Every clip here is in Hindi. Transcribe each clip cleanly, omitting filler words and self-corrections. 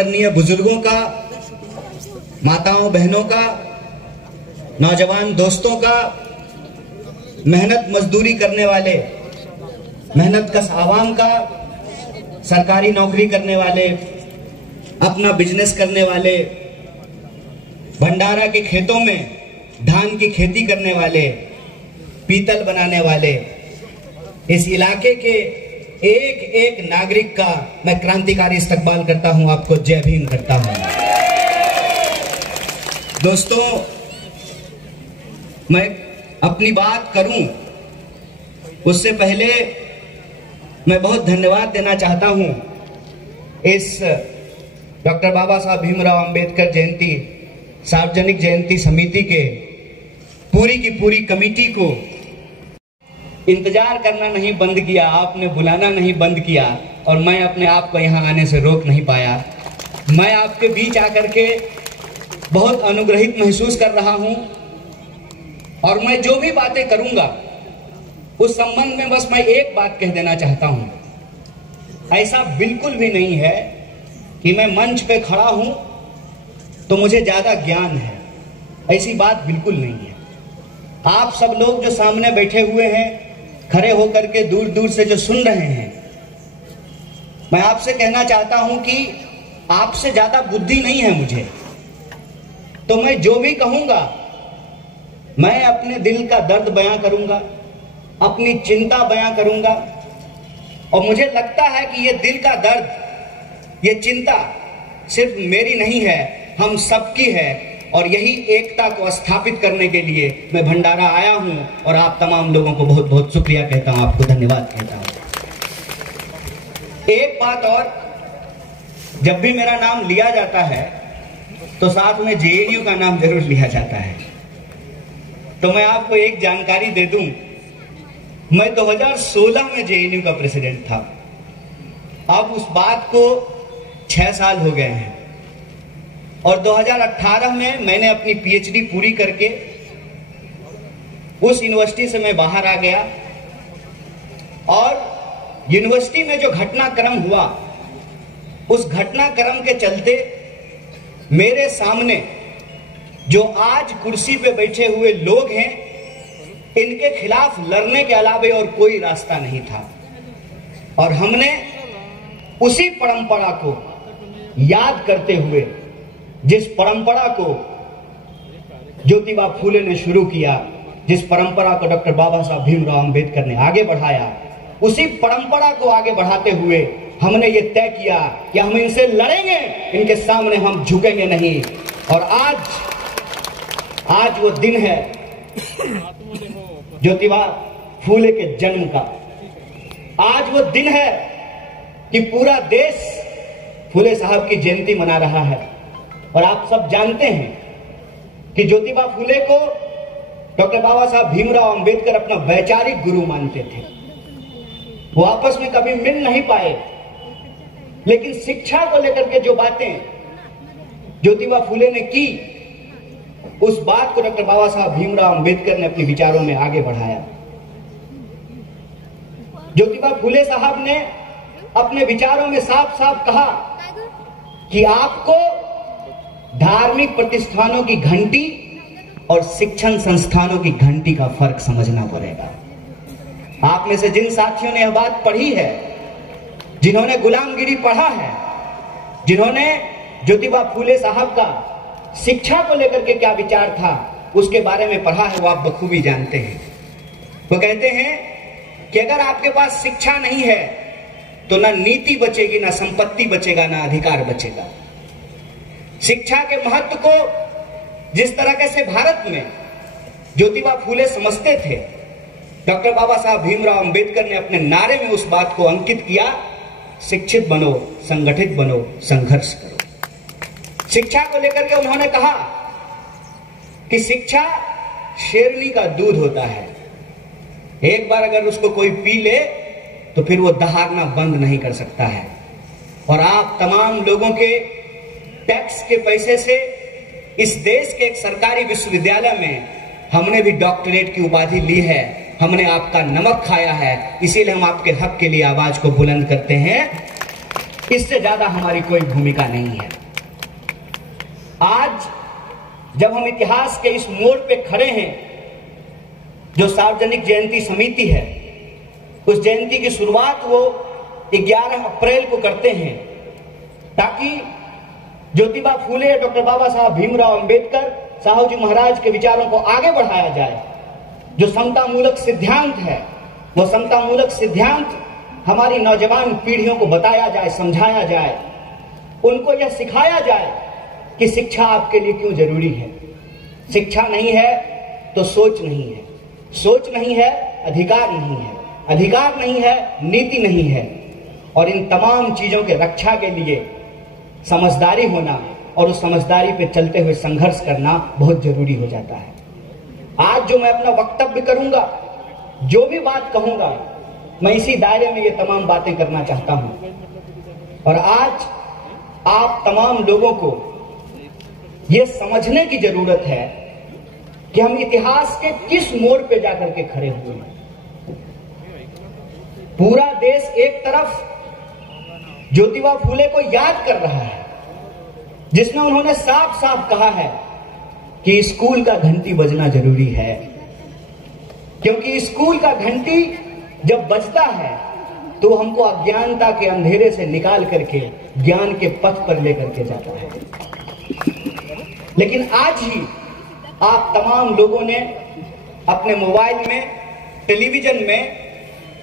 आदरणीय बुजुर्गों का, माताओं बहनों का, नौजवान दोस्तों का, मेहनत मजदूरी करने वाले, मेहनत कश आवाम का, सरकारी नौकरी करने वाले, अपना बिजनेस करने वाले, भंडारा के खेतों में धान की खेती करने वाले, पीतल बनाने वाले, इस इलाके के एक एक नागरिक का मैं क्रांतिकारी इस्तकबाल करता हूं, आपको जय भीम करता हूं। दोस्तों, मैं अपनी बात करूं उससे पहले मैं बहुत धन्यवाद देना चाहता हूं इस डॉक्टर बाबा साहब भीमराव अंबेडकर जयंती सार्वजनिक जयंती समिति के पूरी की पूरी कमेटी को। इंतजार करना नहीं बंद किया, आपने बुलाना नहीं बंद किया, और मैं अपने आप को यहाँ आने से रोक नहीं पाया। मैं आपके बीच आकर के बहुत अनुग्रहित महसूस कर रहा हूँ, और मैं जो भी बातें करूँगा उस संबंध में बस मैं एक बात कह देना चाहता हूँ। ऐसा बिल्कुल भी नहीं है कि मैं मंच पे खड़ा हूँ तो मुझे ज़्यादा ज्ञान है, ऐसी बात बिल्कुल नहीं है। आप सब लोग जो सामने बैठे हुए हैं, खड़े होकर के दूर दूर से जो सुन रहे हैं, मैं आपसे कहना चाहता हूं कि आपसे ज्यादा बुद्धि नहीं है मुझे, तो मैं जो भी कहूंगा मैं अपने दिल का दर्द बयां करूंगा, अपनी चिंता बयां करूंगा, और मुझे लगता है कि ये दिल का दर्द, ये चिंता सिर्फ मेरी नहीं है, हम सबकी है, और यही एकता को स्थापित करने के लिए मैं भंडारा आया हूं, और आप तमाम लोगों को बहुत बहुत शुक्रिया कहता हूं, आपको धन्यवाद कहता हूं। एक बात और, जब भी मेरा नाम लिया जाता है तो साथ में जेएनयू का नाम जरूर लिया जाता है। तो मैं आपको एक जानकारी दे दूं, मैं 2016 में जेएनयू का प्रेसिडेंट था। अब उस बात को 6 साल हो गए हैं, और 2018 में मैंने अपनी पीएचडी पूरी करके उस यूनिवर्सिटी से मैं बाहर आ गया, और यूनिवर्सिटी में जो घटनाक्रम हुआ, उस घटनाक्रम के चलते मेरे सामने जो आज कुर्सी पे बैठे हुए लोग हैं, इनके खिलाफ लड़ने के अलावा और कोई रास्ता नहीं था। और हमने उसी परंपरा को याद करते हुए, जिस परंपरा को ज्योतिबा फूले ने शुरू किया, जिस परंपरा को डॉक्टर बाबा साहब भीमराव अंबेडकर ने आगे बढ़ाया, उसी परंपरा को आगे बढ़ाते हुए हमने ये तय किया कि हम इनसे लड़ेंगे, इनके सामने हम झुकेंगे नहीं। और आज वो दिन है ज्योतिबा फूले के जन्म का। आज वो दिन है कि पूरा देश फूले साहब की जयंती मना रहा है। और आप सब जानते हैं कि ज्योतिबा फूले को डॉक्टर बाबा साहब भीमराव अंबेडकर अपना वैचारिक गुरु मानते थे। वो आपस में कभी मिल नहीं पाए, लेकिन शिक्षा को लेकर के जो बातें ज्योतिबा फूले ने की, उस बात को डॉक्टर बाबा साहब भीमराव अंबेडकर ने अपने विचारों में आगे बढ़ाया। ज्योतिबा फूले साहब ने अपने विचारों में साफ साफ कहा कि आपको धार्मिक प्रतिष्ठानों की घंटी और शिक्षण संस्थानों की घंटी का फर्क समझना पड़ेगा। आप में से जिन साथियों ने यह बात पढ़ी है, जिन्होंने गुलामगिरी पढ़ा है, जिन्होंने ज्योतिबा फूले साहब का शिक्षा को लेकर के क्या विचार था उसके बारे में पढ़ा है, वो आप बखूबी जानते हैं। वो कहते हैं कि अगर आपके पास शिक्षा नहीं है तो ना नीति बचेगी, ना संपत्ति बचेगा, ना अधिकार बचेगा। शिक्षा के महत्व को जिस तरह से भारत में ज्योतिबा फूले समझते थे, डॉक्टर बाबा साहब भीमराव अंबेडकर ने अपने नारे में उस बात को अंकित किया, शिक्षित बनो, संगठित बनो, संघर्ष करो। शिक्षा को लेकर के उन्होंने कहा कि शिक्षा शेरनी का दूध होता है, एक बार अगर उसको कोई पी ले तो फिर वो दहाड़ना बंद नहीं कर सकता है। और आप तमाम लोगों के टैक्स के पैसे से इस देश के एक सरकारी विश्वविद्यालय में हमने भी डॉक्टरेट की उपाधि ली है, हमने आपका नमक खाया है, इसीलिए हम आपके हक के लिए आवाज को बुलंद करते हैं। इससे ज्यादा हमारी कोई भूमिका नहीं है। आज जब हम इतिहास के इस मोड़ पे खड़े हैं, जो सार्वजनिक जयंती समिति है, उस जयंती की शुरुआत वो 11 अप्रैल को करते हैं, ताकि ज्योतिबा फूले, डॉक्टर बाबा साहब भीमराव अंबेडकर, साहू जी महाराज के विचारों को आगे बढ़ाया जाए। जो समतामूलक सिद्धांत है, वो समतामूलक सिद्धांत हमारी नौजवान पीढ़ियों को बताया जाए, समझाया जाए, उनको यह सिखाया जाए कि शिक्षा आपके लिए क्यों जरूरी है। शिक्षा नहीं है तो सोच नहीं है, सोच नहीं है अधिकार नहीं है, अधिकार नहीं है नीति नहीं है, और इन तमाम चीजों के रक्षा के लिए समझदारी होना और उस समझदारी पे चलते हुए संघर्ष करना बहुत जरूरी हो जाता है। आज जो मैं अपना वक्तव्य करूंगा, जो भी बात कहूंगा, मैं इसी दायरे में ये तमाम बातें करना चाहता हूं। और आज आप तमाम लोगों को ये समझने की जरूरत है कि हम इतिहास के किस मोड़ पे जाकर के खड़े हुए हैं। पूरा देश एक तरफ ज्योतिबा फूले को याद कर रहा है, जिसमें उन्होंने साफ साफ कहा है कि स्कूल का घंटी बजना जरूरी है, क्योंकि स्कूल का घंटी जब बजता है तो हमको अज्ञानता के अंधेरे से निकाल करके ज्ञान के पथ पर लेकर के जाता है। लेकिन आज ही आप तमाम लोगों ने अपने मोबाइल में, टेलीविजन में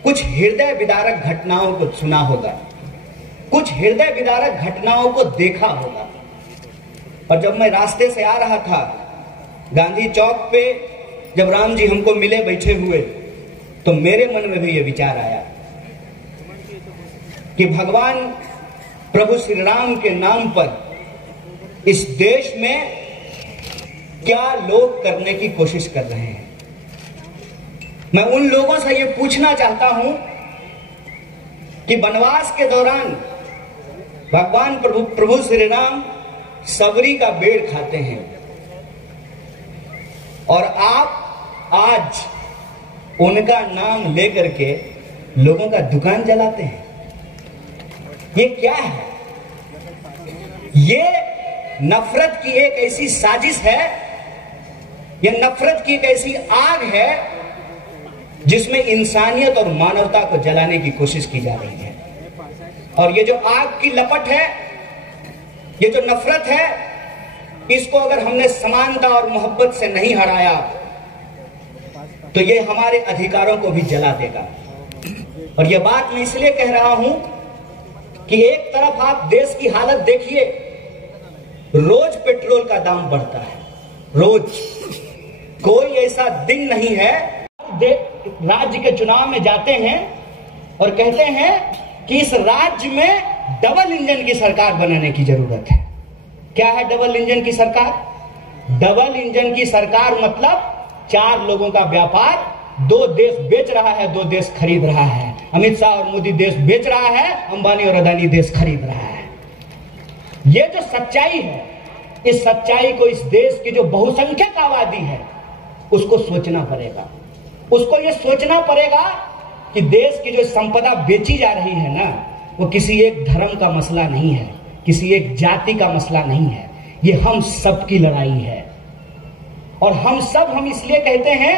कुछ हृदय विदारक घटनाओं को सुना होगा, कुछ हृदय विदारक घटनाओं को देखा होगा। और जब मैं रास्ते से आ रहा था, गांधी चौक पे जब राम जी हमको मिले बैठे हुए, तो मेरे मन में भी ये विचार आया कि भगवान प्रभु श्री राम के नाम पर इस देश में क्या लोग करने की कोशिश कर रहे हैं। मैं उन लोगों से ये पूछना चाहता हूं कि वनवास के दौरान भगवान प्रभु श्री राम सबरी का बेड़ खाते हैं, और आप आज उनका नाम लेकर के लोगों का दुकान जलाते हैं। ये क्या है? ये नफरत की एक ऐसी साजिश है, ये नफरत की एक ऐसी आग है जिसमें इंसानियत और मानवता को जलाने की कोशिश की जा रही है। और ये जो आग की लपट है, ये जो नफरत है, इसको अगर हमने समानता और मोहब्बत से नहीं हराया तो ये हमारे अधिकारों को भी जला देगा। और ये बात मैं इसलिए कह रहा हूं कि एक तरफ आप देश की हालत देखिए, रोज पेट्रोल का दाम बढ़ता है, रोज। कोई ऐसा दिन नहीं है, राज्य के चुनाव में जाते हैं और कहते हैं कि इस राज्य में डबल इंजन की सरकार बनाने की जरूरत है। क्या है डबल इंजन की सरकार? डबल इंजन की सरकार मतलब 4 लोगों का व्यापार, 2 देश बेच रहा है, 2 देश खरीद रहा है। अमित शाह और मोदी देश बेच रहा है, अंबानी और अदानी देश खरीद रहा है। ये जो सच्चाई है, इस सच्चाई को इस देश की जो बहुसंख्यक आबादी है उसको सोचना पड़ेगा। उसको ये सोचना पड़ेगा कि देश की जो संपदा बेची जा रही है ना, वो किसी एक धर्म का मसला नहीं है, किसी एक जाति का मसला नहीं है, ये हम सब की लड़ाई है। और हम इसलिए कहते हैं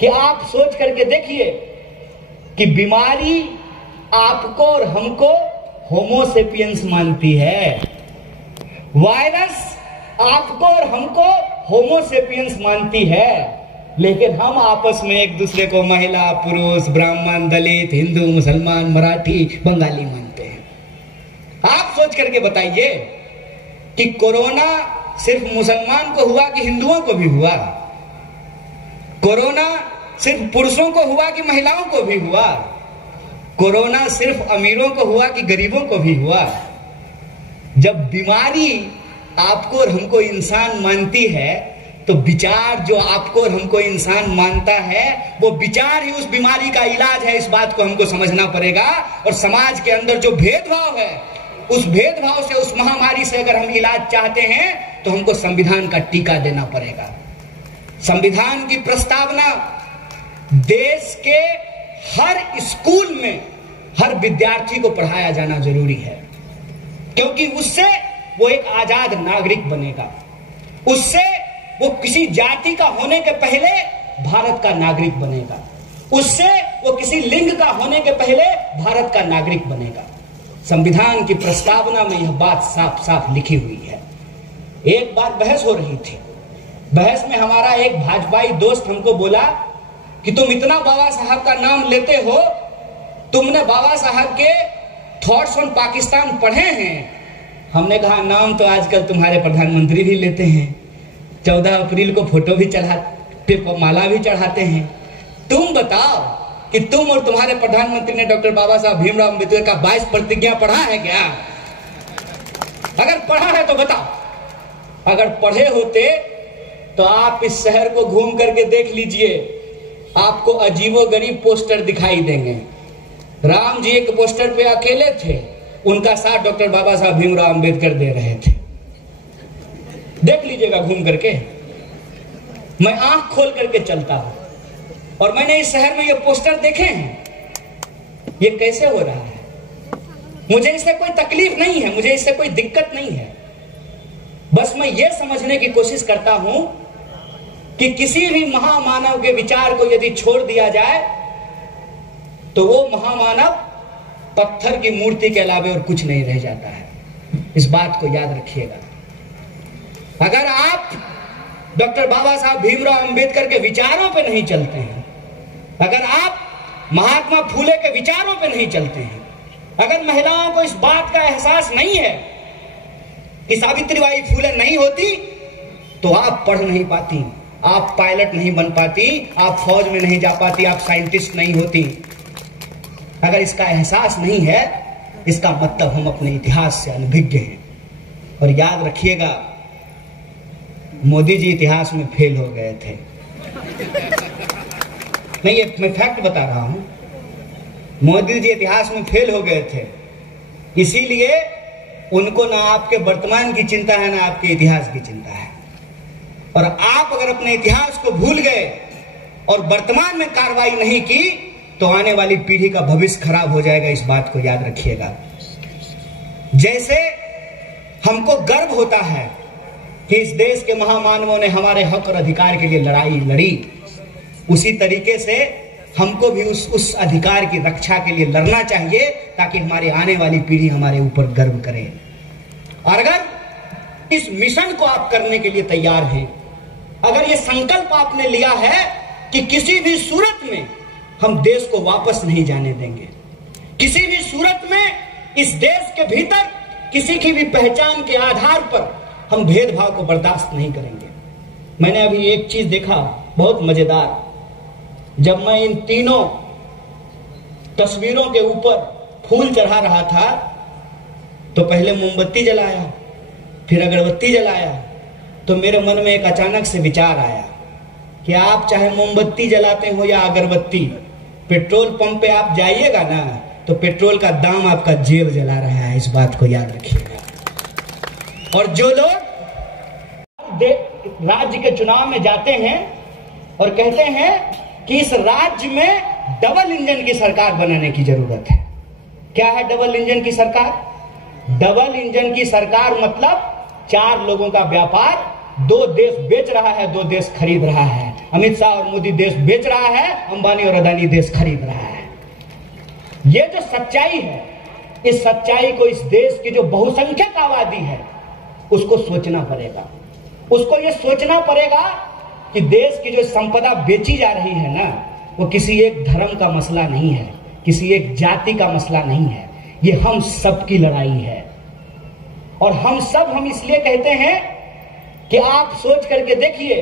कि आप सोच करके देखिए कि बीमारी आपको और हमको होमोसेपियंस मानती है, वायरस आपको और हमको होमोसेपियंस मानती है, लेकिन हम आपस में एक दूसरे को महिला, पुरुष, ब्राह्मण, दलित, हिंदू, मुसलमान, मराठी, बंगाली मानते हैं। आप सोच करके बताइए कि कोरोना सिर्फ मुसलमान को हुआ कि हिंदुओं को भी हुआ? कोरोना सिर्फ पुरुषों को हुआ कि महिलाओं को भी हुआ? कोरोना सिर्फ अमीरों को हुआ कि गरीबों को भी हुआ? जब बीमारी आपको और हमको इंसान मानती है, तो विचार जो आपको और हमको इंसान मानता है, वो विचार ही उस बीमारी का इलाज है। इस बात को हमको समझना पड़ेगा। और समाज के अंदर जो भेदभाव है, उस भेदभाव से, उस महामारी से अगर हम इलाज चाहते हैं तो हमको संविधान का टीका देना पड़ेगा। संविधान की प्रस्तावना देश के हर स्कूल में हर विद्यार्थी को पढ़ाया जाना जरूरी है। क्योंकि उससे वो एक आजाद नागरिक बनेगा, उससे वो किसी जाति का होने के पहले भारत का नागरिक बनेगा, उससे वो किसी लिंग का होने के पहले भारत का नागरिक बनेगा। संविधान की प्रस्तावना में यह बात साफ साफ लिखी हुई है। एक बार बहस हो रही थी, बहस में हमारा एक भाजपाई दोस्त हमको बोला कि तुम इतना बाबा साहब का नाम लेते हो, तुमने बाबा साहब के थॉट्स ऑन पाकिस्तान पढ़े हैं? हमने कहा नाम तो आजकल तुम्हारे प्रधानमंत्री भी लेते हैं, 14 अप्रैल को फोटो भी चढ़ाते, माला भी चढ़ाते हैं। तुम बताओ कि तुम और तुम्हारे प्रधानमंत्री ने डॉक्टर बाबा साहब भीमराव अम्बेडकर का 22 प्रतिज्ञा पढ़ा है क्या? अगर पढ़ा है तो बताओ। अगर पढ़े होते तो आप इस शहर को घूम करके देख लीजिए, आपको अजीबोगरीब पोस्टर दिखाई देंगे। राम जी एक पोस्टर पे अकेले थे, उनका साथ डॉक्टर बाबा साहब भीमराव अम्बेडकर दे रहे थे। देख लीजिएगा घूम करके, मैं आंख खोल करके चलता हूं और मैंने इस शहर में ये पोस्टर देखे हैं। ये कैसे हो रहा है? मुझे इससे कोई तकलीफ नहीं है, मुझे इससे कोई दिक्कत नहीं है। बस मैं ये समझने की कोशिश करता हूं कि किसी भी महामानव के विचार को यदि छोड़ दिया जाए तो वो महामानव पत्थर की मूर्ति के अलावे और कुछ नहीं रह जाता है। इस बात को याद रखिएगा। अगर आप डॉक्टर बाबा साहब भीमराव अंबेडकर के विचारों पे नहीं चलते हैं, अगर आप महात्मा फूले के विचारों पे नहीं चलते हैं, अगर महिलाओं को इस बात का एहसास नहीं है कि सावित्रीबाई फूले नहीं होती तो आप पढ़ नहीं पाती, आप पायलट नहीं बन पाती, आप फौज में नहीं जा पाती, आप साइंटिस्ट नहीं होती। अगर इसका एहसास नहीं है, इसका मतलब हम अपने इतिहास से अनभिज्ञ हैं। और याद रखिएगा, मोदी जी इतिहास में फेल हो गए थे। नहीं, ये मैं फैक्ट बता रहा हूं, मोदी जी इतिहास में फेल हो गए थे। इसीलिए उनको ना आपके वर्तमान की चिंता है, ना आपके इतिहास की चिंता है। और आप अगर अपने इतिहास को भूल गए और वर्तमान में कार्रवाई नहीं की तो आने वाली पीढ़ी का भविष्य खराब हो जाएगा। इस बात को याद रखिएगा। जैसे हमको गर्व होता है कि इस देश के महामानवों ने हमारे हक और अधिकार के लिए लड़ाई लड़ी, उसी तरीके से हमको भी उस अधिकार की रक्षा के लिए लड़ना चाहिए ताकि हमारी आने वाली पीढ़ी हमारे ऊपर गर्व करे। और अगर इस मिशन को आप करने के लिए तैयार हैं, अगर ये संकल्प आपने लिया है कि किसी भी सूरत में हम देश को वापस नहीं जाने देंगे, किसी भी सूरत में इस देश के भीतर किसी की भी पहचान के आधार पर हम भेदभाव को बर्दाश्त नहीं करेंगे। मैंने अभी एक चीज देखा बहुत मजेदार। जब मैं इन तीनों तस्वीरों के ऊपर फूल चढ़ा रहा था तो पहले मोमबत्ती जलाया, फिर अगरबत्ती जलाया, तो मेरे मन में एक अचानक से विचार आया कि आप चाहे मोमबत्ती जलाते हो या अगरबत्ती, पेट्रोल पंप पे आप जाइएगा ना तो पेट्रोल का दाम आपका जेब जला रहा है। इस बात को याद रखिएगा। और जो लोग राज्य के चुनाव में जाते हैं और कहते हैं कि इस राज्य में डबल इंजन की सरकार बनाने की जरूरत है। क्या है डबल इंजन की सरकार? डबल इंजन की सरकार मतलब 4 लोगों का व्यापार, 2 देश बेच रहा है, 2 देश खरीद रहा है। अमित शाह और मोदी देश बेच रहा है, अंबानी और अदानी देश खरीद रहा है। ये जो सच्चाई है, इस सच्चाई को इस देश की जो बहुसंख्यक आबादी है उसको सोचना पड़ेगा। उसको ये सोचना पड़ेगा कि देश की जो संपदा बेची जा रही है ना, वो किसी एक धर्म का मसला नहीं है, किसी एक जाति का मसला नहीं है, ये हम सब की लड़ाई है। और हम इसलिए कहते हैं कि आप सोच करके देखिए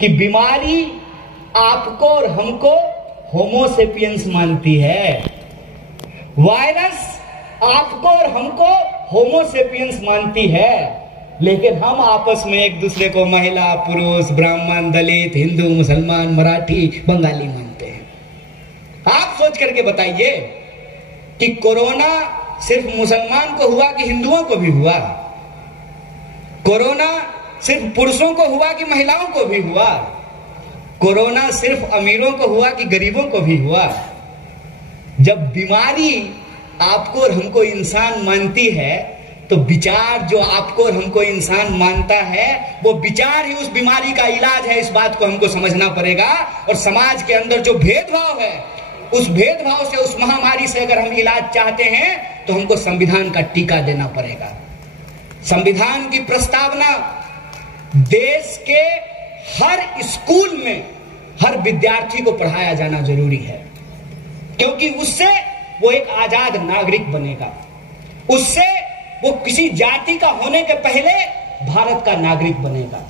कि बीमारी आपको और हमको होमोसेपियंस मानती है, वायरस आपको और हमको होमोसेपियंस मानती है, लेकिन हम आपस में एक दूसरे को महिला, पुरुष, ब्राह्मण, दलित, हिंदू, मुसलमान, मराठी, बंगाली मानते हैं। आप सोच करके बताइए कि कोरोना सिर्फ मुसलमान को हुआ कि हिंदुओं को भी हुआ? कोरोना सिर्फ पुरुषों को हुआ कि महिलाओं को भी हुआ? कोरोना सिर्फ अमीरों को हुआ कि गरीबों को भी हुआ? जब बीमारी आपको और हमको इंसान मानती है तो विचार जो आपको और हमको इंसान मानता है, वो विचार ही उस बीमारी का इलाज है। इस बात को हमको समझना पड़ेगा। और समाज के अंदर जो भेदभाव है, उस भेदभाव से, उस महामारी से अगर हम इलाज चाहते हैं तो हमको संविधान का टीका देना पड़ेगा। संविधान की प्रस्तावना देश के हर स्कूल में हर विद्यार्थी को पढ़ाया जाना जरूरी है, क्योंकि उससे वो एक आजाद नागरिक बनेगा। उससे वो किसी जाति का होने के पहले भारत का नागरिक बनेगा।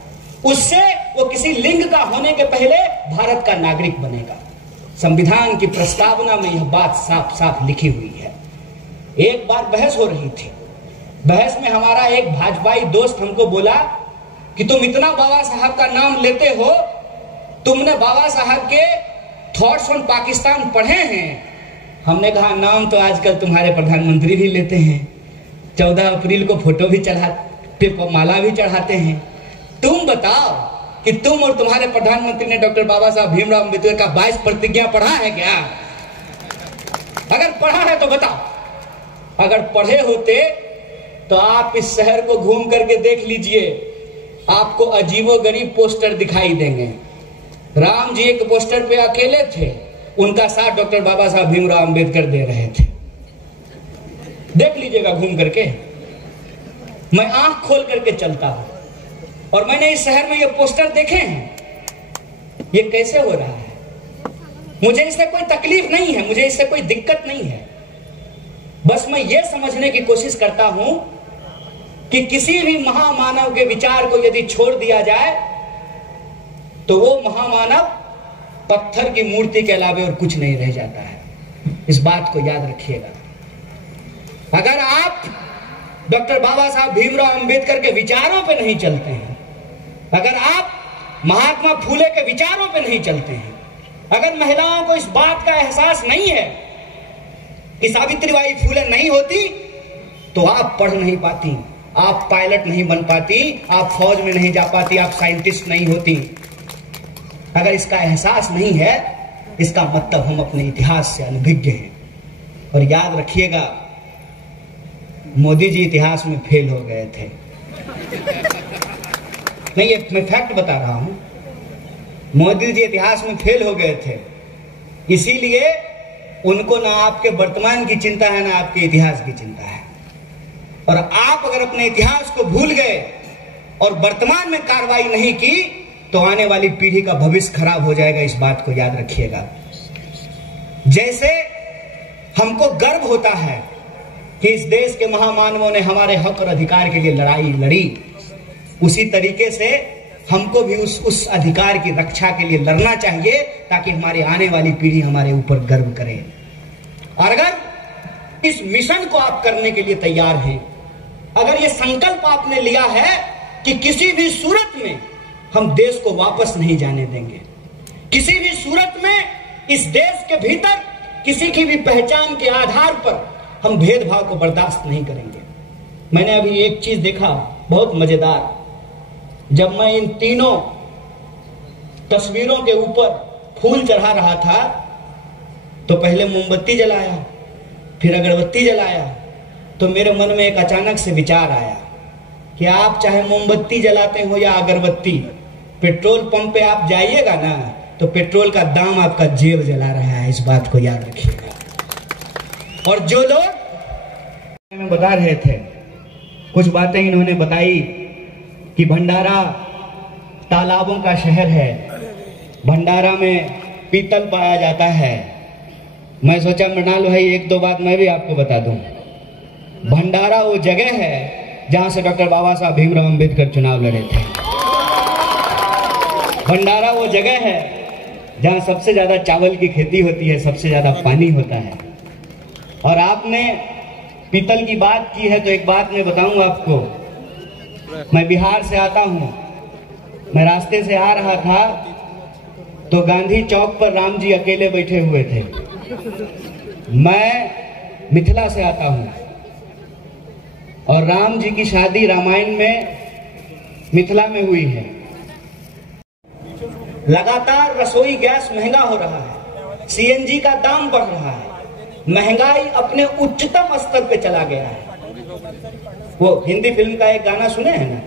उससे वो किसी लिंग का होने के पहले भारत का नागरिक बनेगा। संविधान की प्रस्तावना में यह बात साफ साफ लिखी हुई है। एक बार बहस हो रही थी। बहस में हमारा एक भाजपाई दोस्त हमको बोला कि तुम इतना बाबा साहब का नाम लेते हो, तुमने बाबा साहब के थॉट्स ऑन पाकिस्तान पढ़े हैं? हमने कहा नाम तो आजकल तुम्हारे प्रधानमंत्री भी लेते हैं, 14 अप्रैल को फोटो भी चढ़ाते, माला भी चढ़ाते हैं। तुम बताओ कि तुम और तुम्हारे प्रधानमंत्री ने डॉक्टर बाबा साहब भीमराव अम्बेडकर का 22 प्रतिज्ञा पढ़ा है क्या? अगर पढ़ा है तो बताओ। अगर पढ़े होते तो आप इस शहर को घूम करके देख लीजिए, आपको अजीबोगरीब पोस्टर दिखाई देंगे। राम जी एक पोस्टर पे अकेले थे, उनका साथ डॉक्टर बाबा साहब भीमराव अम्बेडकर दे रहे थे। देख लीजिएगा घूम करके। मैं आंख खोल करके चलता हूं और मैंने इस शहर में ये पोस्टर देखे हैं। ये कैसे हो रहा है? मुझे इससे कोई तकलीफ नहीं है, मुझे इससे कोई दिक्कत नहीं है। बस मैं ये समझने की कोशिश करता हूं कि किसी भी महामानव के विचार को यदि छोड़ दिया जाए तो वो महामानव पत्थर की मूर्ति के अलावे और कुछ नहीं रह जाता है। इस बात को याद रखिएगा। अगर आप डॉक्टर बाबा साहब भीमराव अंबेडकर के विचारों पे नहीं चलते हैं, अगर आप महात्मा फूले के विचारों पे नहीं चलते हैं, अगर महिलाओं को इस बात का एहसास नहीं है कि सावित्रीबाई फूले नहीं होती तो आप पढ़ नहीं पाती, आप पायलट नहीं बन पाती, आप फौज में नहीं जा पाती, आप साइंटिस्ट नहीं होती। अगर इसका एहसास नहीं है, इसका मतलब हम अपने इतिहास से अनभिज्ञ हैं। और याद रखिएगा, मोदी जी इतिहास में फेल हो गए थे। नहीं, ये मैं फैक्ट बता रहा हूं। मोदी जी इतिहास में फेल हो गए थे, इसीलिए उनको ना आपके वर्तमान की चिंता है ना आपके इतिहास की चिंता है। और आप अगर अपने इतिहास को भूल गए और वर्तमान में कार्रवाई नहीं की तो आने वाली पीढ़ी का भविष्य खराब हो जाएगा। इस बात को याद रखिएगा। जैसे हमको गर्व होता है कि इस देश के महामानवों ने हमारे हक और अधिकार के लिए लड़ाई लड़ी, उसी तरीके से हमको भी उस अधिकार की रक्षा के लिए लड़ना चाहिए, ताकि हमारी आने वाली पीढ़ी हमारे ऊपर गर्व करे। और अगर इस मिशन को आप करने के लिए तैयार हैं, अगर ये संकल्प आपने लिया है कि किसी भी सूरत में हम देश को वापस नहीं जाने देंगे, किसी भी सूरत में इस देश के भीतर किसी की भी पहचान के आधार पर हम भेदभाव को बर्दाश्त नहीं करेंगे। मैंने अभी एक चीज देखा बहुत मजेदार। जब मैं इन तीनों तस्वीरों के ऊपर फूल चढ़ा रहा था तो पहले मोमबत्ती जलाया, फिर अगरबत्ती जलाया, तो मेरे मन में एक अचानक से विचार आया कि आप चाहे मोमबत्ती जलाते हो या अगरबत्ती, पेट्रोल पंप पे आप जाइएगा ना तो पेट्रोल का दाम आपका जेब जला रहा है। इस बात को याद रखिएगा। और जो लोग में बता रहे थे, कुछ बातें इन्होंने बताई कि भंडारा तालाबों का शहर है, भंडारा में पीतल पाया जाता है। मैं सोचा मृणाल भाई एक दो बात मैं भी आपको बता दूं। भंडारा वो जगह है जहां से डॉक्टर बाबा साहब भीमराव अम्बेडकर चुनाव लड़े थे। भंडारा वो जगह है जहां सबसे ज्यादा चावल की खेती होती है, सबसे ज्यादा पानी होता है। और आपने पीतल की बात की है तो एक बात मैं बताऊं आपको। मैं बिहार से आता हूं, मैं रास्ते से आ रहा था तो गांधी चौक पर राम जी अकेले बैठे हुए थे। मैं मिथिला से आता हूं और राम जी की शादी रामायण में मिथिला में हुई है। लगातार रसोई गैस महंगा हो रहा है, सीएनजी का दाम बढ़ रहा है, महंगाई अपने उच्चतम स्तर पे चला गया है। वो हिंदी फिल्म का एक गाना सुने हैं ना,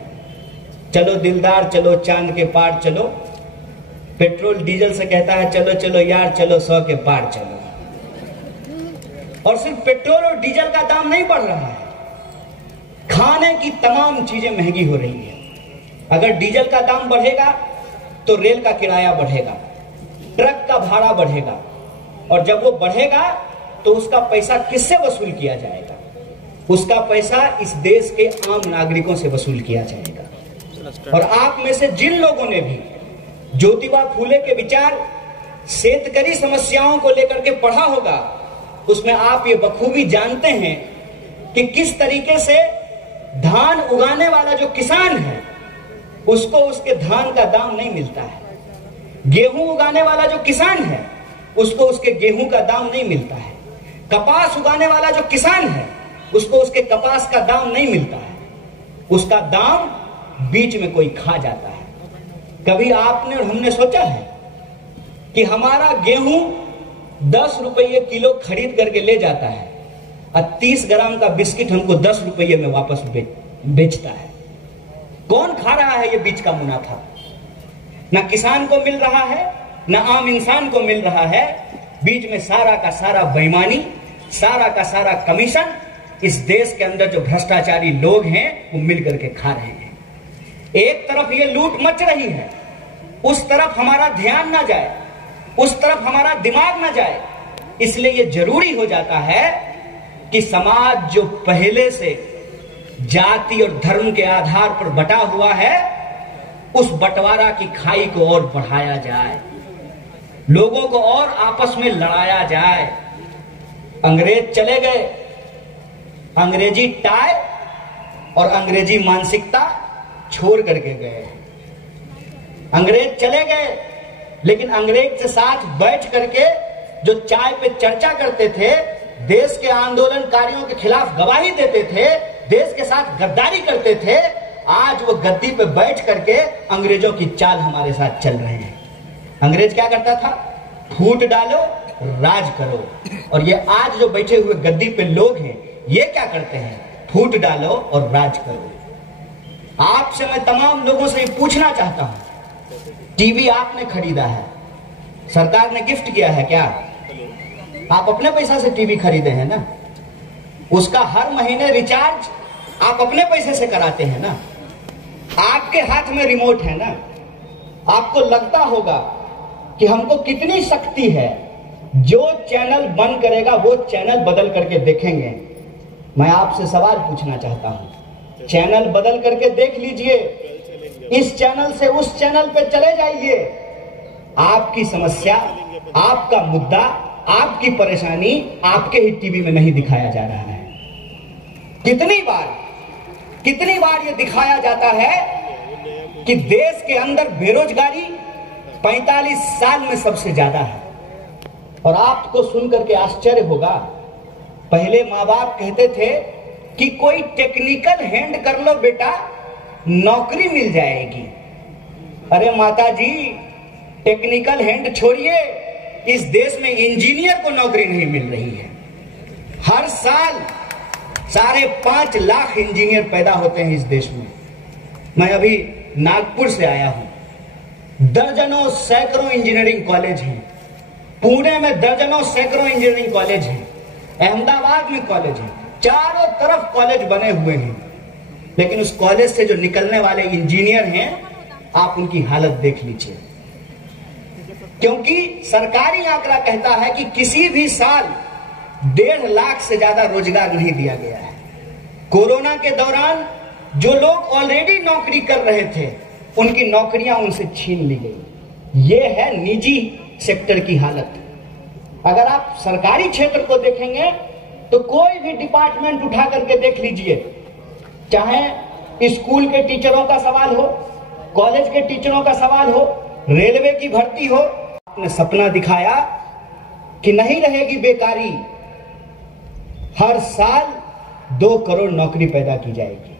चलो दिलदार चलो चांद के पार चलो, पेट्रोल डीजल से कहता है चलो चलो यार चलो 100 के पार चलो। और सिर्फ पेट्रोल और डीजल का दाम नहीं बढ़ रहा है, खाने की तमाम चीजें महंगी हो रही है। अगर डीजल का दाम बढ़ेगा तो रेल का किराया बढ़ेगा, ट्रक का भाड़ा बढ़ेगा, और जब वो बढ़ेगा तो उसका पैसा किससे वसूल किया जाएगा? उसका पैसा इस देश के आम नागरिकों से वसूल किया जाएगा। और आप में से जिन लोगों ने भी ज्योतिबा फूले के विचार शेतकरी समस्याओं को लेकर के पढ़ा होगा, उसमें आप ये बखूबी जानते हैं कि किस तरीके से धान उगाने वाला जो किसान है उसको उसके धान का दाम नहीं मिलता है, गेहूं उगाने वाला जो किसान है उसको उसके गेहूं का दाम नहीं मिलता है, कपास उगाने वाला जो किसान है उसको उसके कपास का दाम नहीं मिलता है, उसका दाम बीच में कोई खा जाता है। कभी आपने और हमने सोचा है कि हमारा गेहूं 10 रुपये किलो खरीद करके ले जाता है और 30 ग्राम का बिस्किट हमको 10 रुपये में वापस बेचता है? कौन खा रहा है ये बीच का मुनाफा? ना किसान को मिल रहा है, ना आम इंसान को मिल रहा है, बीच में सारा का सारा बेईमानी, सारा का सारा कमीशन इस देश के अंदर जो भ्रष्टाचारी लोग हैं वो मिल करके खा रहे हैं। एक तरफ ये लूट मच रही है, उस तरफ हमारा ध्यान ना जाए, उस तरफ हमारा दिमाग ना जाए, इसलिए ये जरूरी हो जाता है कि समाज जो पहले से जाति और धर्म के आधार पर बटा हुआ है उस बंटवारा की खाई को और बढ़ाया जाए, लोगों को और आपस में लड़ाया जाए। अंग्रेज चले गए, अंग्रेजी टाई और अंग्रेजी मानसिकता छोड़ करके गए। अंग्रेज चले गए, लेकिन अंग्रेज के साथ बैठ करके जो चाय पे चर्चा करते थे, देश के आंदोलनकारियों के खिलाफ गवाही देते थे, देश के साथ गद्दारी करते थे, आज वो गद्दी पे बैठ करके अंग्रेजों की चाल हमारे साथ चल रहे हैं। अंग्रेज क्या करता था? फूट डालो राज करो। और ये आज जो बैठे हुए गद्दी पे लोग हैं ये क्या करते हैं? फूट डालो और राज करो। आपसे मैं तमाम लोगों से पूछना चाहता हूं, टीवी आपने खरीदा है, सरकार ने गिफ्ट किया है क्या? आप अपने पैसा से टीवी खरीदे हैं ना, उसका हर महीने रिचार्ज आप अपने पैसे से कराते हैं ना, आपके हाथ में रिमोट है ना। आपको लगता होगा कि हमको कितनी शक्ति है, जो चैनल बंद करेगा वो चैनल बदल करके देखेंगे। मैं आपसे सवाल पूछना चाहता हूं, चैनल बदल करके देख लीजिए, इस चैनल से उस चैनल पे चले जाइए, आपकी समस्या, आपका मुद्दा, आपकी परेशानी आपके ही टीवी में नहीं दिखाया जा रहा है। कितनी बार ये दिखाया जाता है कि देश के अंदर बेरोजगारी 45 साल में सबसे ज्यादा है। और आपको सुनकर के आश्चर्य होगा, पहले माँ बाप कहते थे कि कोई टेक्निकल हैंड कर लो बेटा, नौकरी मिल जाएगी। अरे माता जी, टेक्निकल हैंड छोड़िए, इस देश में इंजीनियर को नौकरी नहीं मिल रही है। हर साल 5.5 लाख इंजीनियर पैदा होते हैं इस देश में। मैं अभी नागपुर से आया हूं, दर्जनों सैकड़ों इंजीनियरिंग कॉलेज हैं, पुणे में दर्जनों सैकड़ों इंजीनियरिंग कॉलेज हैं, अहमदाबाद में कॉलेज हैं, चारों तरफ कॉलेज बने हुए हैं। लेकिन उस कॉलेज से जो निकलने वाले इंजीनियर हैं, आप उनकी हालत देख लीजिए। क्योंकि सरकारी आंकड़ा कहता है कि किसी भी साल 1.5 लाख से ज्यादा रोजगार नहीं दिया गया है। कोरोना के दौरान जो लोग ऑलरेडी नौकरी कर रहे थे, उनकी नौकरियां उनसे छीन ली गई। ये है निजी सेक्टर की हालत। अगर आप सरकारी क्षेत्र को देखेंगे तो कोई भी डिपार्टमेंट उठा करके देख लीजिए, चाहे स्कूल के टीचरों का सवाल हो, कॉलेज के टीचरों का सवाल हो, रेलवे की भर्ती हो, आपने सपना दिखाया कि नहीं रहेगी बेकारी, हर साल 2 करोड़ नौकरी पैदा की जाएगी।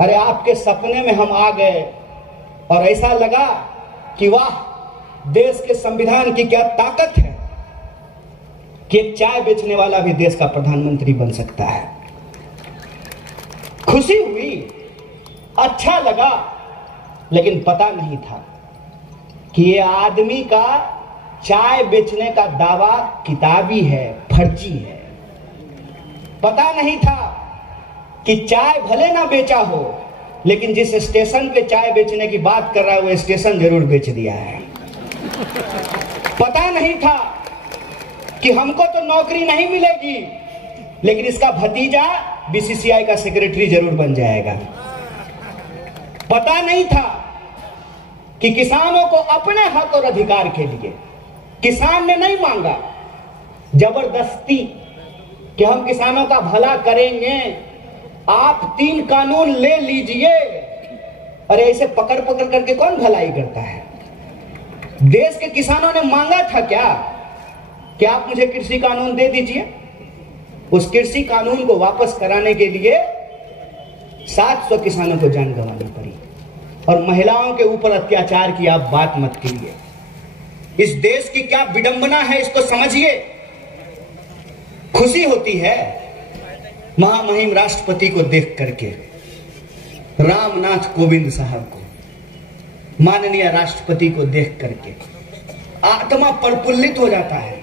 अरे आपके सपने में हम आ गए और ऐसा लगा कि वाह, देश के संविधान की क्या ताकत है कि एक चाय बेचने वाला भी देश का प्रधानमंत्री बन सकता है। खुशी हुई, अच्छा लगा, लेकिन पता नहीं था कि ये आदमी का चाय बेचने का दावा किताबी है, फर्जी है। पता नहीं था कि चाय भले ना बेचा हो, लेकिन जिस स्टेशन पे चाय बेचने की बात कर रहा है वो स्टेशन जरूर बेच दिया है। पता नहीं था कि हमको तो नौकरी नहीं मिलेगी, लेकिन इसका भतीजा बीसीसीआई का सेक्रेटरी जरूर बन जाएगा। पता नहीं था कि किसानों को अपने हक और अधिकार के लिए किसान ने नहीं मांगा जबरदस्ती कि हम किसानों का भला करेंगे, आप 3 कानून ले लीजिए। अरे ऐसे पकड़ पकड़ करके कौन भलाई करता है? देश के किसानों ने मांगा था क्या कि आप मुझे कृषि कानून दे दीजिए? उस कृषि कानून को वापस कराने के लिए 700 किसानों को जान गंवानी पड़ी। और महिलाओं के ऊपर अत्याचार की आप बात मत कीजिए। इस देश की क्या विडंबना है, इसको समझिए। खुशी होती है महामहिम राष्ट्रपति को देख करके, रामनाथ कोविंद साहब को, माननीय राष्ट्रपति को देख करके आत्मा प्रफुल्लित हो जाता है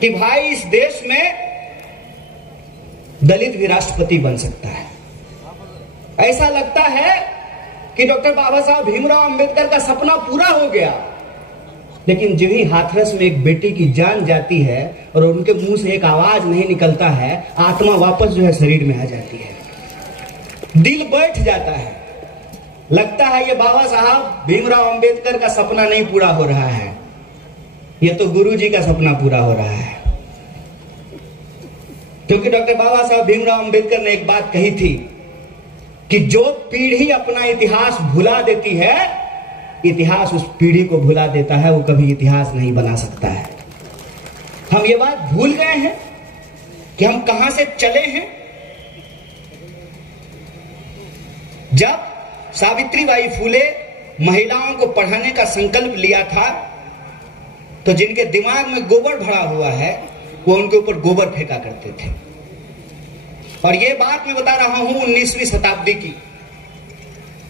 कि भाई इस देश में दलित भी राष्ट्रपति बन सकता है। ऐसा लगता है कि डॉक्टर बाबा साहब भीमराव अंबेडकर का सपना पूरा हो गया। लेकिन जब ही हाथरस में एक बेटी की जान जाती है और उनके मुंह से एक आवाज नहीं निकलता है, आत्मा वापस जो है शरीर में आ जाती है, दिल बैठ जाता है। लगता है ये बाबा साहब भीमराव अंबेडकर का सपना नहीं पूरा हो रहा है, ये तो गुरु जी का सपना पूरा हो रहा है। क्योंकि डॉक्टर बाबा साहब भीमराव अंबेडकर ने एक बात कही थी कि जो पीढ़ी अपना इतिहास भुला देती है, इतिहास उस पीढ़ी को भुला देता है, वो कभी इतिहास नहीं बना सकता है। हम ये बात भूल गए हैं कि हम कहां से चले हैं। जब सावित्रीबाई फूले महिलाओं को पढ़ाने का संकल्प लिया था, तो जिनके दिमाग में गोबर भरा हुआ है वो उनके ऊपर गोबर फेंका करते थे। और ये बात मैं बता रहा हूं 19वीं शताब्दी की।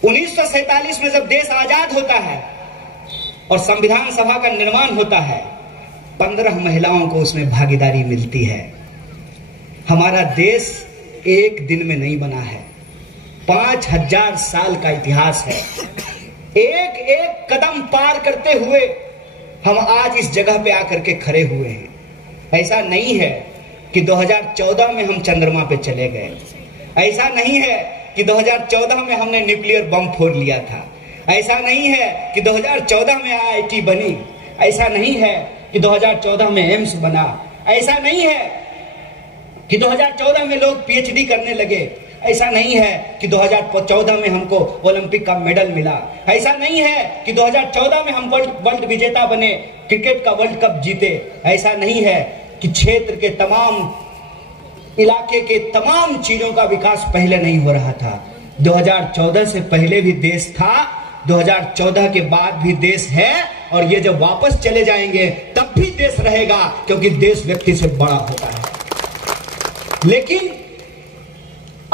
1947 में जब देश आजाद होता है और संविधान सभा का निर्माण होता है, 15 महिलाओं को उसमें भागीदारी मिलती है। हमारा देश एक दिन में नहीं बना है, 5000 साल का इतिहास है। एक एक कदम पार करते हुए हम आज इस जगह पे आकर के खड़े हुए हैं। ऐसा नहीं है कि 2014 में हम चंद्रमा पे चले गए, ऐसा नहीं है कि 2014 में हमने न्यूक्लियर बम फोड़ लिया था, ऐसा नहीं है कि 2014 में IIT बनी, ऐसा नहीं है कि 2014 में एम्स बना, ऐसा नहीं है कि 2014 में लोग PhD करने लगे, ऐसा नहीं है कि 2014 में हमको ओलंपिक का मेडल मिला, ऐसा नहीं है कि 2014 में हम वर्ल्ड विजेता बने, क्रिकेट का वर्ल्ड कप जीते, ऐसा नहीं है कि क्षेत्र के तमाम इलाके के तमाम चीजों का विकास पहले नहीं हो रहा था। 2014 से पहले भी देश था, 2014 के बाद भी देश है, और ये जब वापस चले जाएंगे तब भी देश रहेगा, क्योंकि देश व्यक्ति से बड़ा होता है। लेकिन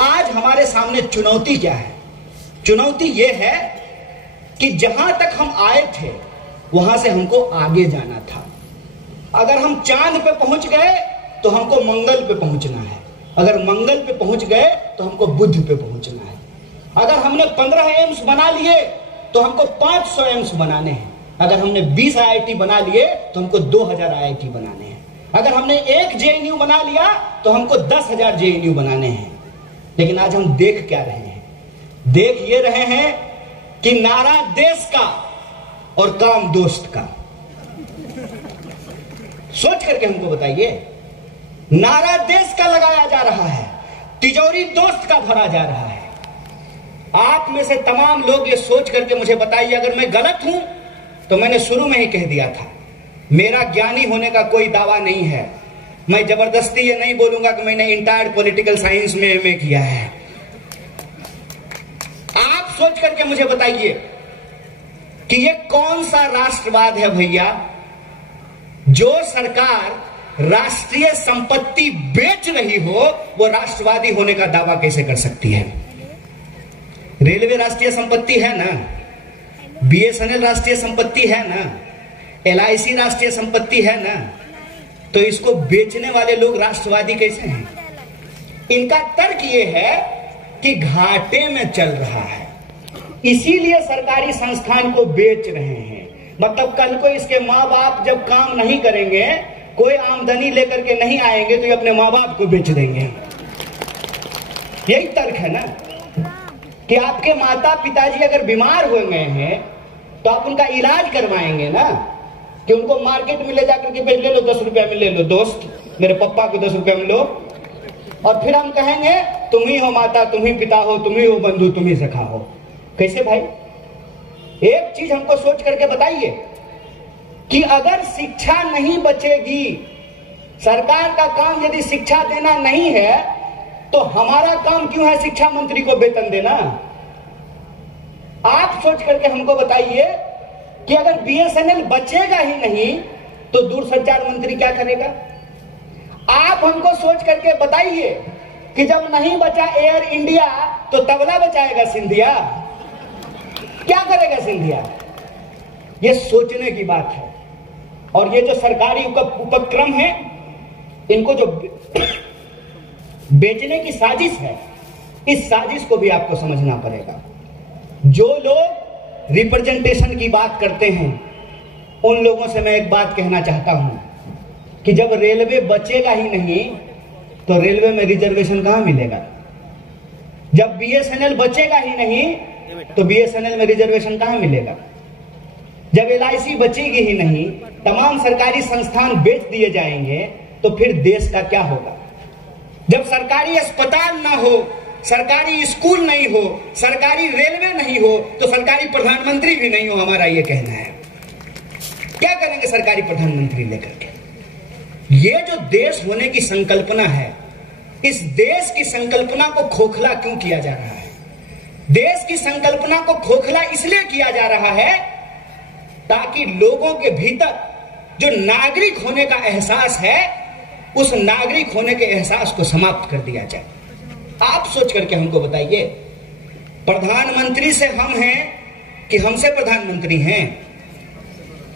आज हमारे सामने चुनौती क्या है? चुनौती यह है कि जहां तक हम आए थे वहां से हमको आगे जाना था। अगर हम चांद पे पहुंच गए तो हमको मंगल पे पहुंचना है, अगर मंगल पे पहुंच गए तो हमको बुध पे पहुंचना है। अगर हमने 15 एम्स बना लिए तो हमको 500 एम्स बनाने हैं, अगर हमने 20 IIT बना लिए तो हमको 2000 IIT बनाने हैं, अगर हमने 1 JNU बना लिया तो हमको 10,000 JNU बनाने हैं। लेकिन आज हम देख क्या रहे हैं? देख ये रहे हैं कि नारा देश का और काम दोस्त का। सोच करके हमको बताइए, नारा देश का लगाया जा रहा है, तिजोरी दोस्त का भरा जा रहा है। आप में से तमाम लोग ये सोच करके मुझे बताइए, अगर मैं गलत हूं तो मैंने शुरू में ही कह दिया था, मेरा ज्ञानी होने का कोई दावा नहीं है। मैं जबरदस्ती ये नहीं बोलूंगा कि मैंने इंटायर पॉलिटिकल साइंस में MA किया है। आप सोच करके मुझे बताइए कि ये कौन सा राष्ट्रवाद है भैया, जो सरकार राष्ट्रीय संपत्ति बेच रही हो वो राष्ट्रवादी होने का दावा कैसे कर सकती है? रेलवे राष्ट्रीय संपत्ति है ना, बीएसएनएल राष्ट्रीय संपत्ति है ना, एलआईसी राष्ट्रीय संपत्ति है ना, तो इसको बेचने वाले लोग राष्ट्रवादी कैसे हैं? इनका तर्क ये है कि घाटे में चल रहा है, इसीलिए सरकारी संस्थान को बेच रहे हैं। मतलब कल को इसके माँ बाप जब काम नहीं करेंगे, कोई आमदनी लेकर के नहीं आएंगे, तो ये अपने माँ बाप को बेच देंगे। यही तर्क है ना कि आपके माता पिताजी अगर बीमार हो गए हैं तो आप उनका इलाज करवाएंगे ना, कि उनको मार्केट में ले जाकर के बेच ले लो, 10 रुपया में ले लो, दोस्त मेरे पप्पा को 10 रुपया में लो, और फिर हम कहेंगे तुम ही हो माता, तुम ही पिता हो, तुम ही हो बंधु, तुम ही सखा हो। कैसे भाई? एक चीज हमको सोच करके बताइए कि अगर शिक्षा नहीं बचेगी, सरकार का काम यदि शिक्षा देना नहीं है, तो हमारा काम क्यों है शिक्षा मंत्री को वेतन देना? आप सोच करके हमको बताइए कि अगर बीएसएनएल बचेगा ही नहीं तो दूरसंचार मंत्री क्या करेगा? आप हमको सोच करके बताइए कि जब नहीं बचा एयर इंडिया तो तबला बचाएगा सिंधिया? क्या करेगा सिंधिया? ये सोचने की बात है। और ये जो सरकारी उपक्रम है, इनको जो बेचने की साजिश है, इस साजिश को भी आपको समझना पड़ेगा। जो लोग रिप्रेजेंटेशन की बात करते हैं, उन लोगों से मैं एक बात कहना चाहता हूं कि जब रेलवे बचेगा ही नहीं तो रेलवे में रिजर्वेशन कहां मिलेगा? जब बीएसएनएल बचेगा ही नहीं तो बीएसएनएल में रिजर्वेशन कहां मिलेगा? जब एलआईसी बचेगी ही नहीं, तमाम सरकारी संस्थान बेच दिए जाएंगे, तो फिर देश का क्या होगा? जब सरकारी अस्पताल ना हो, सरकारी स्कूल नहीं हो, सरकारी रेलवे नहीं हो, तो सरकारी प्रधानमंत्री भी नहीं हो, हमारा ये कहना है। क्या करेंगे सरकारी प्रधानमंत्री लेकर के? ये जो देश होने की संकल्पना है, इस देश की संकल्पना को खोखला क्यों किया जा रहा है? देश की संकल्पना को खोखला इसलिए किया जा रहा है ताकि लोगों के भीतर जो नागरिक होने का एहसास है, उस नागरिक होने के एहसास को समाप्त कर दिया जाए। आप सोच करके हमको बताइए, प्रधानमंत्री से हम हैं कि हमसे प्रधानमंत्री हैं?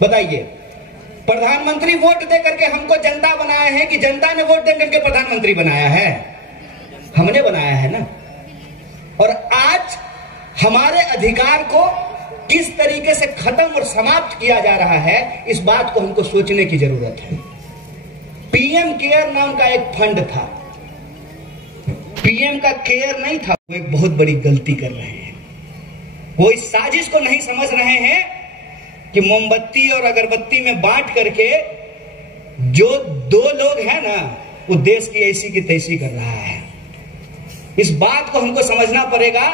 बताइए, प्रधानमंत्री वोट दे करके हमको जनता बनाया है कि जनता ने वोट दे करके प्रधानमंत्री बनाया है? हमने बनाया है ना। और आज हमारे अधिकार को किस तरीके से खत्म और समाप्त किया जा रहा है, इस बात को हमको सोचने की जरूरत है। पीएम केयर नाम का एक फंड था, पीएम का केयर नहीं था। वो एक बहुत बड़ी गलती कर रहे हैं। वो इस साजिश को नहीं समझ रहे हैं कि मोमबत्ती और अगरबत्ती में बांट करके जो 2 लोग हैं ना, वो देश की ऐसी की तैसी कर रहा है। इस बात को हमको समझना पड़ेगा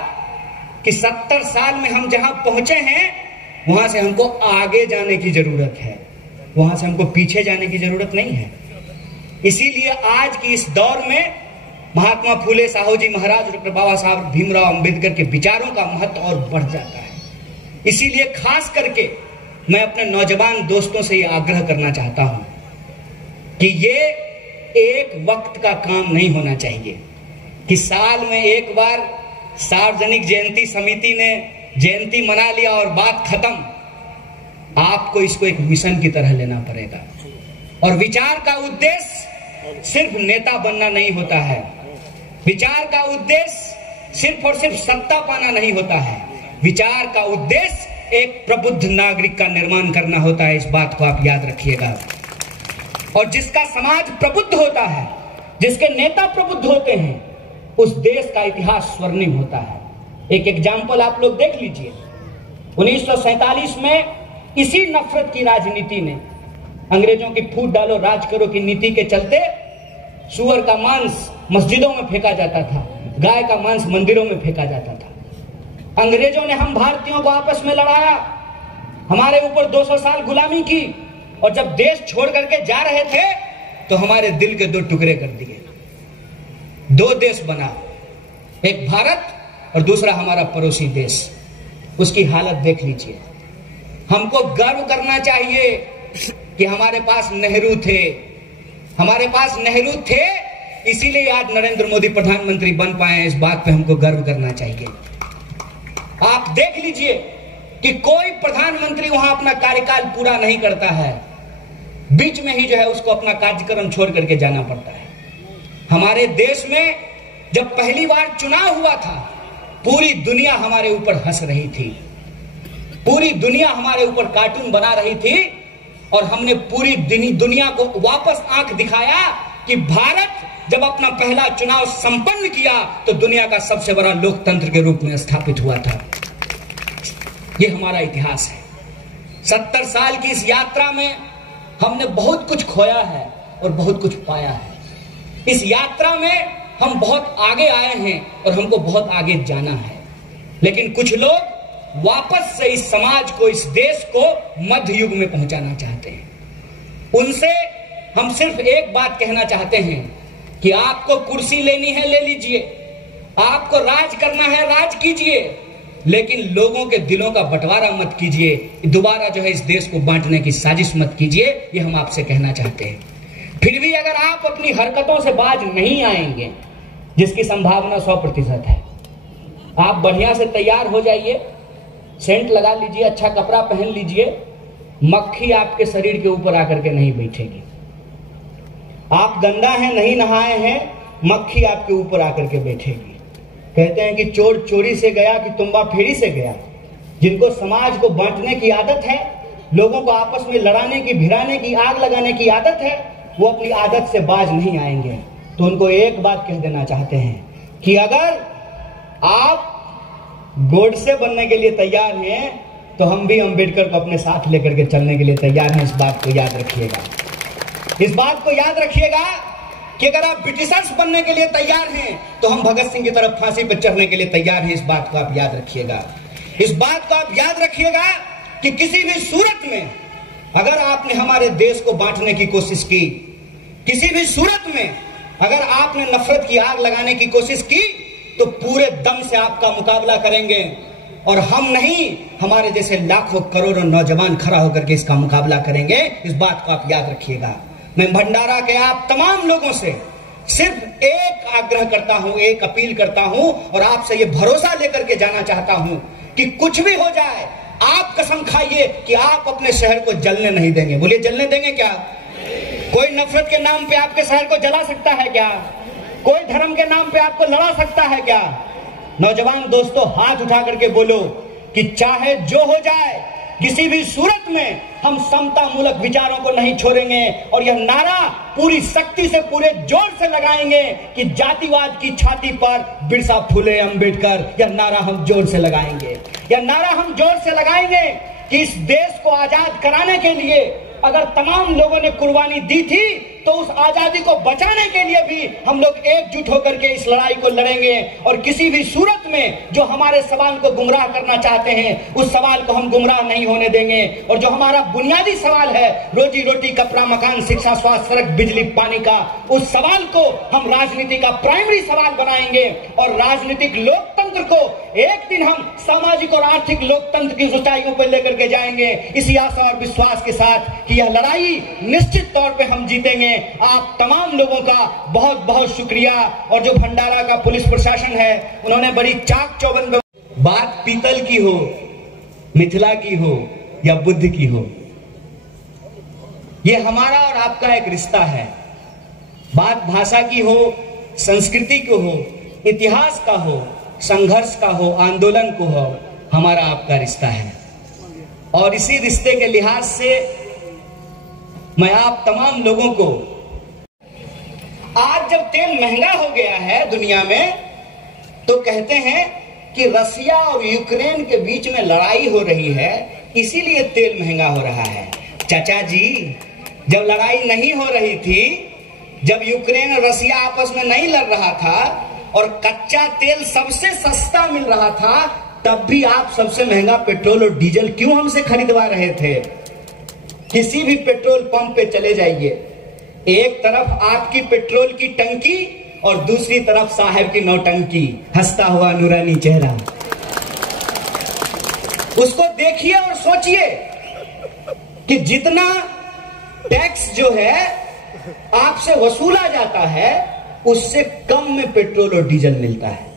कि 70 साल में हम जहां पहुंचे हैं, वहां से हमको आगे जाने की जरूरत है, वहां से हमको पीछे जाने की जरूरत नहीं है। इसीलिए आज की इस दौर में महात्मा फूले साहू जी महाराज, डॉक्टर बाबा साहब भीमराव अंबेडकर के विचारों का महत्व और बढ़ जाता है। इसीलिए खास करके मैं अपने नौजवान दोस्तों से ये आग्रह करना चाहता हूं कि ये एक वक्त का काम नहीं होना चाहिए कि साल में एक बार सार्वजनिक जयंती समिति ने जयंती मना लिया और बात खत्म। आपको इसको एक मिशन की तरह लेना पड़ेगा। और विचार का उद्देश्य सिर्फ नेता बनना नहीं होता है, विचार का उद्देश्य सिर्फ और सिर्फ सत्ता पाना नहीं होता है, विचार का उद्देश्य एक प्रबुद्ध नागरिक का निर्माण करना होता है। इस बात को आप याद रखिएगा। और जिसका समाज प्रबुद्ध होता है, जिसके नेता प्रबुद्ध होते हैं, उस देश का इतिहास स्वर्णिम होता है। एक एग्जाम्पल आप लोग देख लीजिए। 1947 में इसी नफरत की राजनीति ने, अंग्रेजों की फूट डालो राज करो की नीति के चलते सुअर का मांस मस्जिदों में फेंका जाता था, गाय का मांस मंदिरों में फेंका जाता था। अंग्रेजों ने हम भारतीयों को आपस में लड़ाया, हमारे ऊपर 200 साल गुलामी की, और जब देश छोड़ करके जा रहे थे तो हमारे दिल के 2 टुकड़े कर दिए। 2 देश बना, एक भारत और दूसरा हमारा पड़ोसी देश। उसकी हालत देख लीजिए। हमको गर्व करना चाहिए कि हमारे पास नेहरू थे, हमारे पास नेहरू थे, इसीलिए आज नरेंद्र मोदी प्रधानमंत्री बन पाए हैं। इस बात पे हमको गर्व करना चाहिए। आप देख लीजिए कि कोई प्रधानमंत्री वहां अपना कार्यकाल पूरा नहीं करता है, बीच में ही जो है उसको अपना कार्यक्रम छोड़ करके जाना पड़ता है। हमारे देश में जब पहली बार चुनाव हुआ था, पूरी दुनिया हमारे ऊपर हंस रही थी, पूरी दुनिया हमारे ऊपर कार्टून बना रही थी, और हमने पूरी दुनिया को वापस आंख दिखाया कि भारत जब अपना पहला चुनाव संपन्न किया तो दुनिया का सबसे बड़ा लोकतंत्र के रूप में स्थापित हुआ था। यह हमारा इतिहास है। 70 साल की इस यात्रा में हमने बहुत कुछ खोया है और बहुत कुछ पाया है। इस यात्रा में हम बहुत आगे आए हैं और हमको बहुत आगे जाना है, लेकिन कुछ लोग वापस से इस समाज को, इस देश को मध्य युग में पहुंचाना चाहते हैं। उनसे हम सिर्फ एक बात कहना चाहते हैं कि आपको कुर्सी लेनी है ले लीजिए, आपको राज करना है राज कीजिए, लेकिन लोगों के दिलों का बंटवारा मत कीजिए, दोबारा जो है इस देश को बांटने की साजिश मत कीजिए, ये हम आपसे कहना चाहते हैं। फिर भी अगर आप अपनी हरकतों से बाज नहीं आएंगे, जिसकी संभावना 100% है, आप बढ़िया से तैयार हो जाइए, सेंट लगा लीजिए, अच्छा कपड़ा पहन लीजिए, मक्खी आपके शरीर के ऊपर आकर के नहीं बैठेगी। आप गंदा हैं, नहीं नहाए हैं, मक्खी आपके ऊपर आकर के बैठेगी। कहते हैं कि चोर चोरी से गया कि तुम्बा फेरी से गया। जिनको समाज को बांटने की आदत है, लोगों को आपस में लड़ाने की, भिड़ाने की, आग लगाने की आदत है, वो अपनी आदत से बाज नहीं आएंगे। तो उनको एक बात कह देना चाहते हैं कि अगर आप गोडसे बनने के लिए तैयार हैं तो हम भी अम्बेडकर को अपने साथ लेकर के चलने के लिए तैयार हैं। इस बात को याद रखिएगा, इस बात को याद रखिएगा कि अगर आप ब्रिटिशर्स बनने के लिए तैयार हैं तो हम भगत सिंह की तरफ फांसी पर चढ़ने के लिए तैयार हैं। इस बात को आप याद रखिएगा, इस बात को आप याद रखिएगा कि किसी भी सूरत में अगर आपने हमारे देश को बांटने की कोशिश की, किसी भी सूरत में अगर आपने नफरत की आग लगाने की कोशिश की, तो पूरे दम से आपका मुकाबला करेंगे। और हम नहीं, हमारे जैसे लाखों करोड़ों नौजवान खड़ा होकर के इसका मुकाबला करेंगे। इस बात को आप याद रखिएगा। मैं भंडारा के आप तमाम लोगों से सिर्फ एक आग्रह करता हूं, एक अपील करता हूं, और आपसे ये भरोसा लेकर के जाना चाहता हूं कि कुछ भी हो जाए, आप कसम खाइए कि आप अपने शहर को जलने नहीं देंगे। बोलिए, जलने देंगे क्या? कोई नफरत के नाम पे आपके शहर को जला सकता है क्या? कोई धर्म के नाम पे आपको लड़ा सकता है क्या? नौजवान दोस्तों, हाथ उठा करके बोलो कि चाहे जो हो जाए, किसी भी सूरत में हम समता मूलक विचारों को नहीं छोड़ेंगे। और यह नारा पूरी शक्ति से, पूरे जोर से लगाएंगे कि जातिवाद की छाती पर बिरसा फुले अम्बेडकर। यह नारा हम जोर से लगाएंगे, यह नारा हम जोर से लगाएंगे कि इस देश को आजाद कराने के लिए अगर तमाम लोगों ने कुर्बानी दी थी, तो उस आजादी को बचाने के लिए भी हम लोग एकजुट होकर के इस लड़ाई को लड़ेंगे। और किसी भी सूरत में जो हमारे सवाल को गुमराह करना चाहते हैं, उस सवाल को हम गुमराह नहीं होने देंगे। और जो हमारा बुनियादी सवाल है, रोजी रोटी, कपड़ा, मकान, शिक्षा, स्वास्थ्य, सड़क, बिजली, पानी का, उस सवाल को हम राजनीति का प्राइमरी सवाल बनाएंगे। और राजनीतिक लोकतंत्र को एक दिन हम सामाजिक और आर्थिक लोकतंत्र की ऊंचाइयों पर लेकर के जाएंगे, इसी आशा और विश्वास के साथ कि यह लड़ाई निश्चित तौर पे हम जीतेंगे। आप तमाम लोगों का बहुत बहुत शुक्रिया। और जो भंडारा का पुलिस प्रशासन है, उन्होंने बड़ी चाक चौबंद, बात पीतल की हो, मिथिला की हो या बुद्ध की हो, यह हमारा और आपका एक रिश्ता है। बात भाषा की हो, संस्कृति को हो, इतिहास का हो, संघर्ष का हो, आंदोलन को हो, हमारा आपका रिश्ता है। और इसी रिश्ते के लिहाज से मैं आप तमाम लोगों को, आज जब तेल महंगा हो गया है दुनिया में, तो कहते हैं कि रसिया और यूक्रेन के बीच में लड़ाई हो रही है, इसीलिए तेल महंगा हो रहा है। चाचा जी, जब लड़ाई नहीं हो रही थी, जब यूक्रेन और रसिया आपस में नहीं लड़ रहा था और कच्चा तेल सबसे सस्ता मिल रहा था, तब भी आप सबसे महंगा पेट्रोल और डीजल क्यों हमसे खरीदवा रहे थे? किसी भी पेट्रोल पंप पे चले जाइए, एक तरफ आपकी पेट्रोल की टंकी और दूसरी तरफ साहब की नौटंकी, हंसता हुआ नूरानी चेहरा। उसको देखिए और सोचिए कि जितना टैक्स जो है आपसे वसूला जाता है, उससे कम में पेट्रोल और डीजल मिलता है।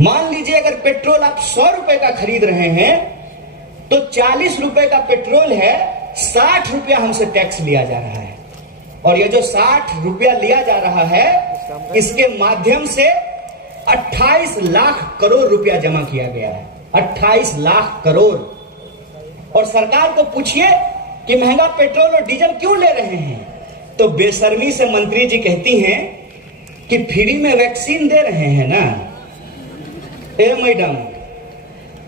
मान लीजिए अगर पेट्रोल आप 100 रुपए का खरीद रहे हैं तो 40 रुपए का पेट्रोल है, 60 रुपया हमसे टैक्स लिया जा रहा है। और ये जो 60 रुपया लिया जा रहा है, इसके माध्यम से 28 लाख करोड़ रुपया जमा किया गया है। 28 लाख करोड़। और सरकार को पूछिए कि महंगा पेट्रोल और डीजल क्यों ले रहे हैं, तो बेशर्मी से मंत्री जी कहती हैं कि फ्री में वैक्सीन दे रहे हैं ना। ए मैडम,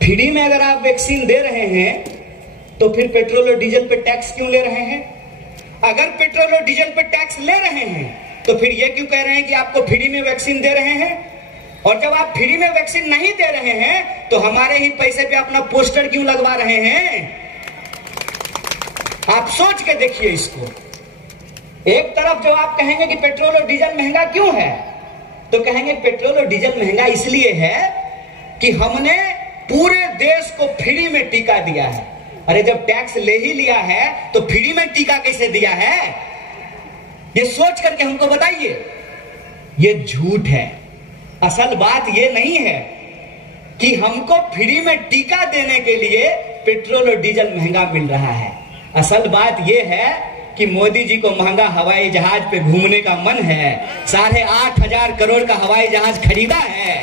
फ्री में अगर आप वैक्सीन दे रहे हैं तो फिर पेट्रोल और डीजल पे टैक्स क्यों ले रहे हैं? अगर पेट्रोल और डीजल पे टैक्स ले रहे हैं तो फिर ये क्यों कह रहे हैं कि आपको फ्री में वैक्सीन दे रहे हैं? और जब आप फ्री में वैक्सीन नहीं दे रहे हैं तो हमारे ही पैसे पे अपना पोस्टर क्यों लगवा रहे हैं? आप सोच के देखिए इसको। एक तरफ जो आप कहेंगे कि पेट्रोल और डीजल महंगा क्यों है, तो कहेंगे पेट्रोल और डीजल महंगा इसलिए है कि हमने पूरे देश को फ्री में टीका दिया है। अरे जब टैक्स ले ही लिया है तो फ्री में टीका कैसे दिया है? ये सोच करके हमको बताइए। ये झूठ है। असल बात ये नहीं है कि हमको फ्री में टीका देने के लिए पेट्रोल और डीजल महंगा मिल रहा है। असल बात ये है कि मोदी जी को महंगा हवाई जहाज पे घूमने का मन है, 8,500 करोड़ का हवाई जहाज खरीदा है,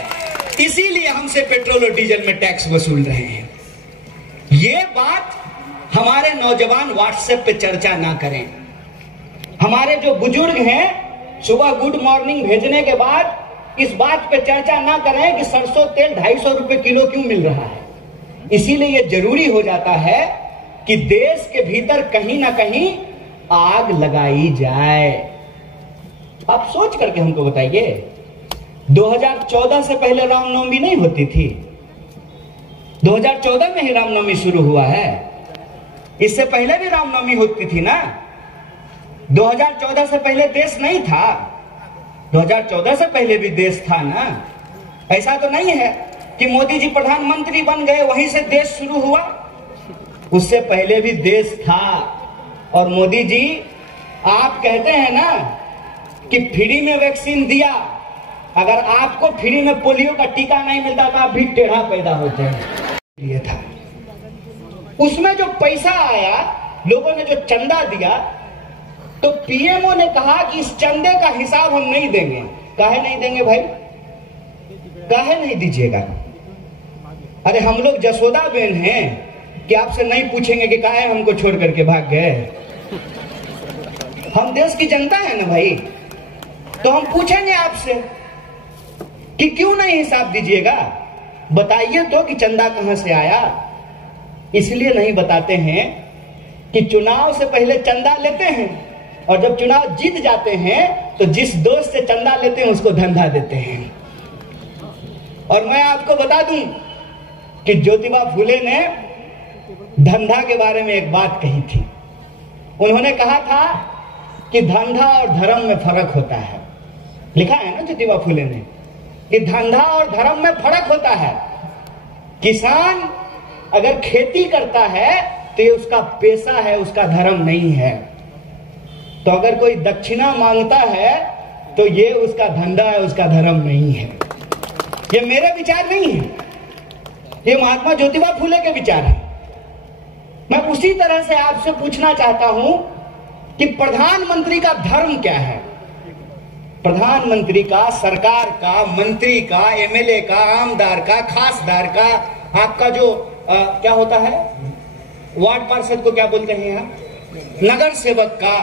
इसीलिए हमसे पेट्रोल और डीजल में टैक्स वसूल रहे हैं। ये बात हमारे नौजवान व्हाट्सएप पे चर्चा ना करें। हमारे जो बुजुर्ग हैं सुबह गुड मॉर्निंग भेजने के बाद इस बात पे चर्चा ना करें कि सरसों तेल 250 रुपए किलो क्यों मिल रहा है। इसीलिए ये जरूरी हो जाता है कि देश के भीतर कहीं ना कहीं आग लगाई जाए। आप सोच करके हमको बताइए, 2014 से पहले रामनवमी नहीं होती थी? 2014 में ही रामनवमी शुरू हुआ है। इससे पहले भी रामनवमी होती थी ना। 2014 से पहले देश नहीं था? 2014 से पहले भी देश था ना। ऐसा तो नहीं है कि मोदी जी प्रधानमंत्री बन गए वहीं से देश शुरू हुआ। उससे पहले भी देश था। और मोदी जी, आप कहते हैं ना कि फ्री में वैक्सीन दिया, अगर आपको फ्री में पोलियो का टीका नहीं मिलता तो आप भी टेढ़ा पैदा होते हैं। ये था। उसमें जो पैसा आया, लोगों ने जो चंदा दिया, तो पीएमओ ने कहा कि इस चंदे का हिसाब हम नहीं देंगे। काहे नहीं देंगे भाई? काहे नहीं दीजिएगा? अरे हम लोग जसोदा बेन हैं कि आपसे नहीं पूछेंगे कि काहे हमको छोड़ करके भाग गए। हम देश की जनता है ना भाई, तो हम पूछेंगे आपसे कि क्यों नहीं हिसाब दीजिएगा। बताइए तो कि चंदा कहां से आया। इसलिए नहीं बताते हैं कि चुनाव से पहले चंदा लेते हैं और जब चुनाव जीत जाते हैं तो जिस दोस्त से चंदा लेते हैं उसको धंधा देते हैं। और मैं आपको बता दूं कि ज्योतिबा फुले ने धंधा के बारे में एक बात कही थी। उन्होंने कहा था कि धंधा और धर्म में फर्क होता है। लिखा है ना ज्योतिबा फुले ने कि धंधा और धर्म में फर्क होता है। किसान अगर खेती करता है तो ये उसका पेशा है, उसका धर्म नहीं है। तो अगर कोई दक्षिणा मांगता है तो ये उसका धंधा है, उसका धर्म नहीं है। ये मेरे विचार नहीं है, ये महात्मा ज्योतिबा फुले के विचार है। मैं उसी तरह से आपसे पूछना चाहता हूं कि प्रधानमंत्री का धर्म क्या है? प्रधानमंत्री का, सरकार का, मंत्री का, एमएलए का, आमदार का, खासदार का, आपका जो क्या होता है, वार्ड पार्षद को क्या बोलते हैं यहाँ, नगर सेवक का,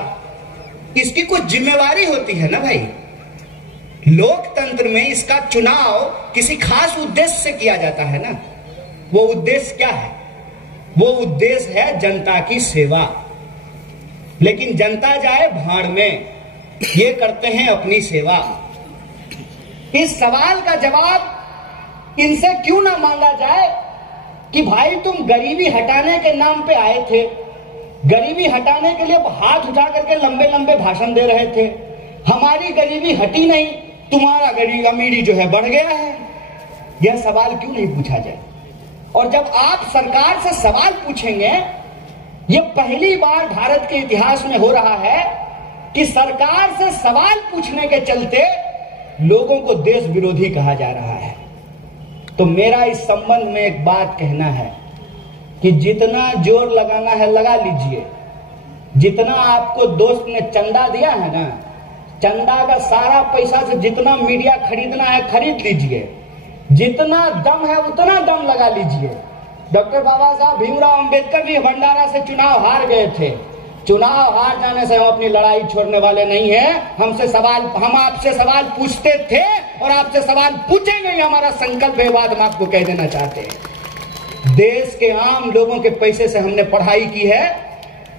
इसकी कुछ जिम्मेवारी होती है ना भाई। लोकतंत्र में इसका चुनाव किसी खास उद्देश्य से किया जाता है ना। वो उद्देश्य क्या है? वो उद्देश्य है जनता की सेवा। लेकिन जनता जाए भाड़ में, ये करते हैं अपनी सेवा। इस सवाल का जवाब इनसे क्यों ना मांगा जाए कि भाई तुम गरीबी हटाने के नाम पे आए थे, गरीबी हटाने के लिए हाथ उठा करके लंबे लंबे भाषण दे रहे थे, हमारी गरीबी हटी नहीं, तुम्हारा गरीब अमीरी जो है बढ़ गया है। यह सवाल क्यों नहीं पूछा जाए? और जब आप सरकार से सवाल पूछेंगे, यह पहली बार भारत के इतिहास में हो रहा है कि सरकार से सवाल पूछने के चलते लोगों को देश विरोधी कहा जा रहा है। तो मेरा इस संबंध में एक बात कहना है कि जितना जोर लगाना है लगा लीजिए। जितना आपको दोस्त ने चंदा दिया है ना, चंदा का सारा पैसा से जितना मीडिया खरीदना है खरीद लीजिए। जितना दम है उतना दम लगा लीजिए। डॉक्टर बाबा साहब भीमराव अंबेडकर भी भंडारा से चुनाव हार गए थे। चुनाव हार जाने से हम अपनी लड़ाई छोड़ने वाले नहीं हैं। हम आपसे सवाल पूछते थे और आपसे सवाल पूछेंगे, हमारा संकल्प है। बात हम आपको कह देना चाहते हैं, देश के आम लोगों के पैसे से हमने पढ़ाई की है,